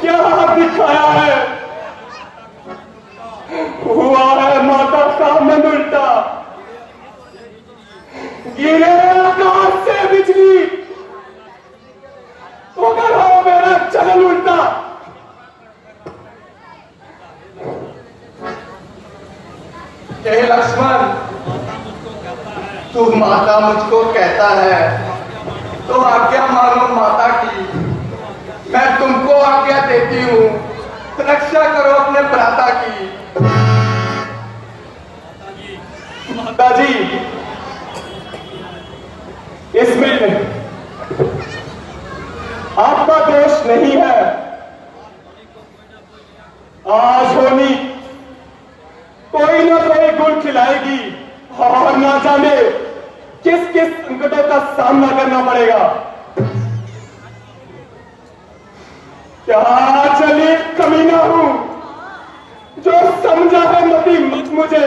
क्या दिखाया है? हुआ है माता का मन उल्टा, गिरे आकाश से बिजली, अगर हो मेरा चलन उल्टा। हे लक्ष्मण, तू माता मुझको कहता है तो आज्ञा मानो माता की। मैं तुमको आज्ञा देती हूँ, रक्षा करो अपने भ्राता की। माता जी, इसमें आपका दोष नहीं है। आज होनी कोई ना कोई गुल खिलाएगी और ना जाने किस किस संकटों का सामना करना पड़ेगा। क्या चली कमीना हूं जो समझा है मती मुझे,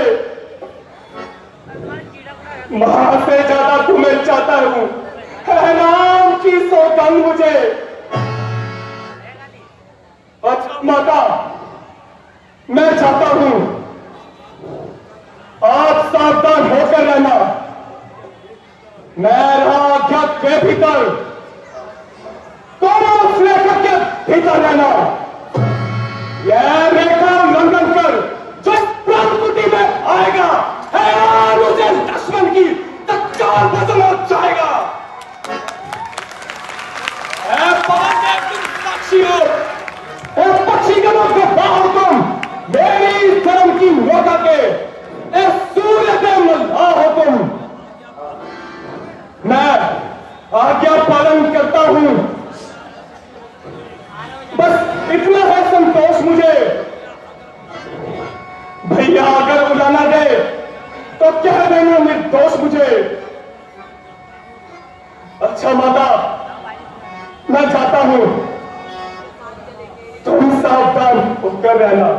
मां से ज्यादा तुम्हें चाहता हूं, है नाम की सौगंध मुझे। अच्छा माता, चाहता हूं आप सावधान होकर रहना। मैं रहा आज्ञा के भीतर, दोनों उस रेखा के भीतर रहना। यह रेखा उल्लंघन कर जो इस प्राणकुटी में आएगा हैरान उसे दुश्मन की तत्काल बदल हो जाएगा। साक्षी हो, पक्षीगणों को बाहो तुम, मेरी धर्म की नौका के सूर्य के मल्लाह हो तुम। मैं आज्ञा पालन करता हूं, बस इतना है संतोष मुझे। भैया अगर उड़ाना दे तो कह देना निर्दोष मुझे। अच्छा माता, मैं जाता हूं, तुम सावधान होकर रहना।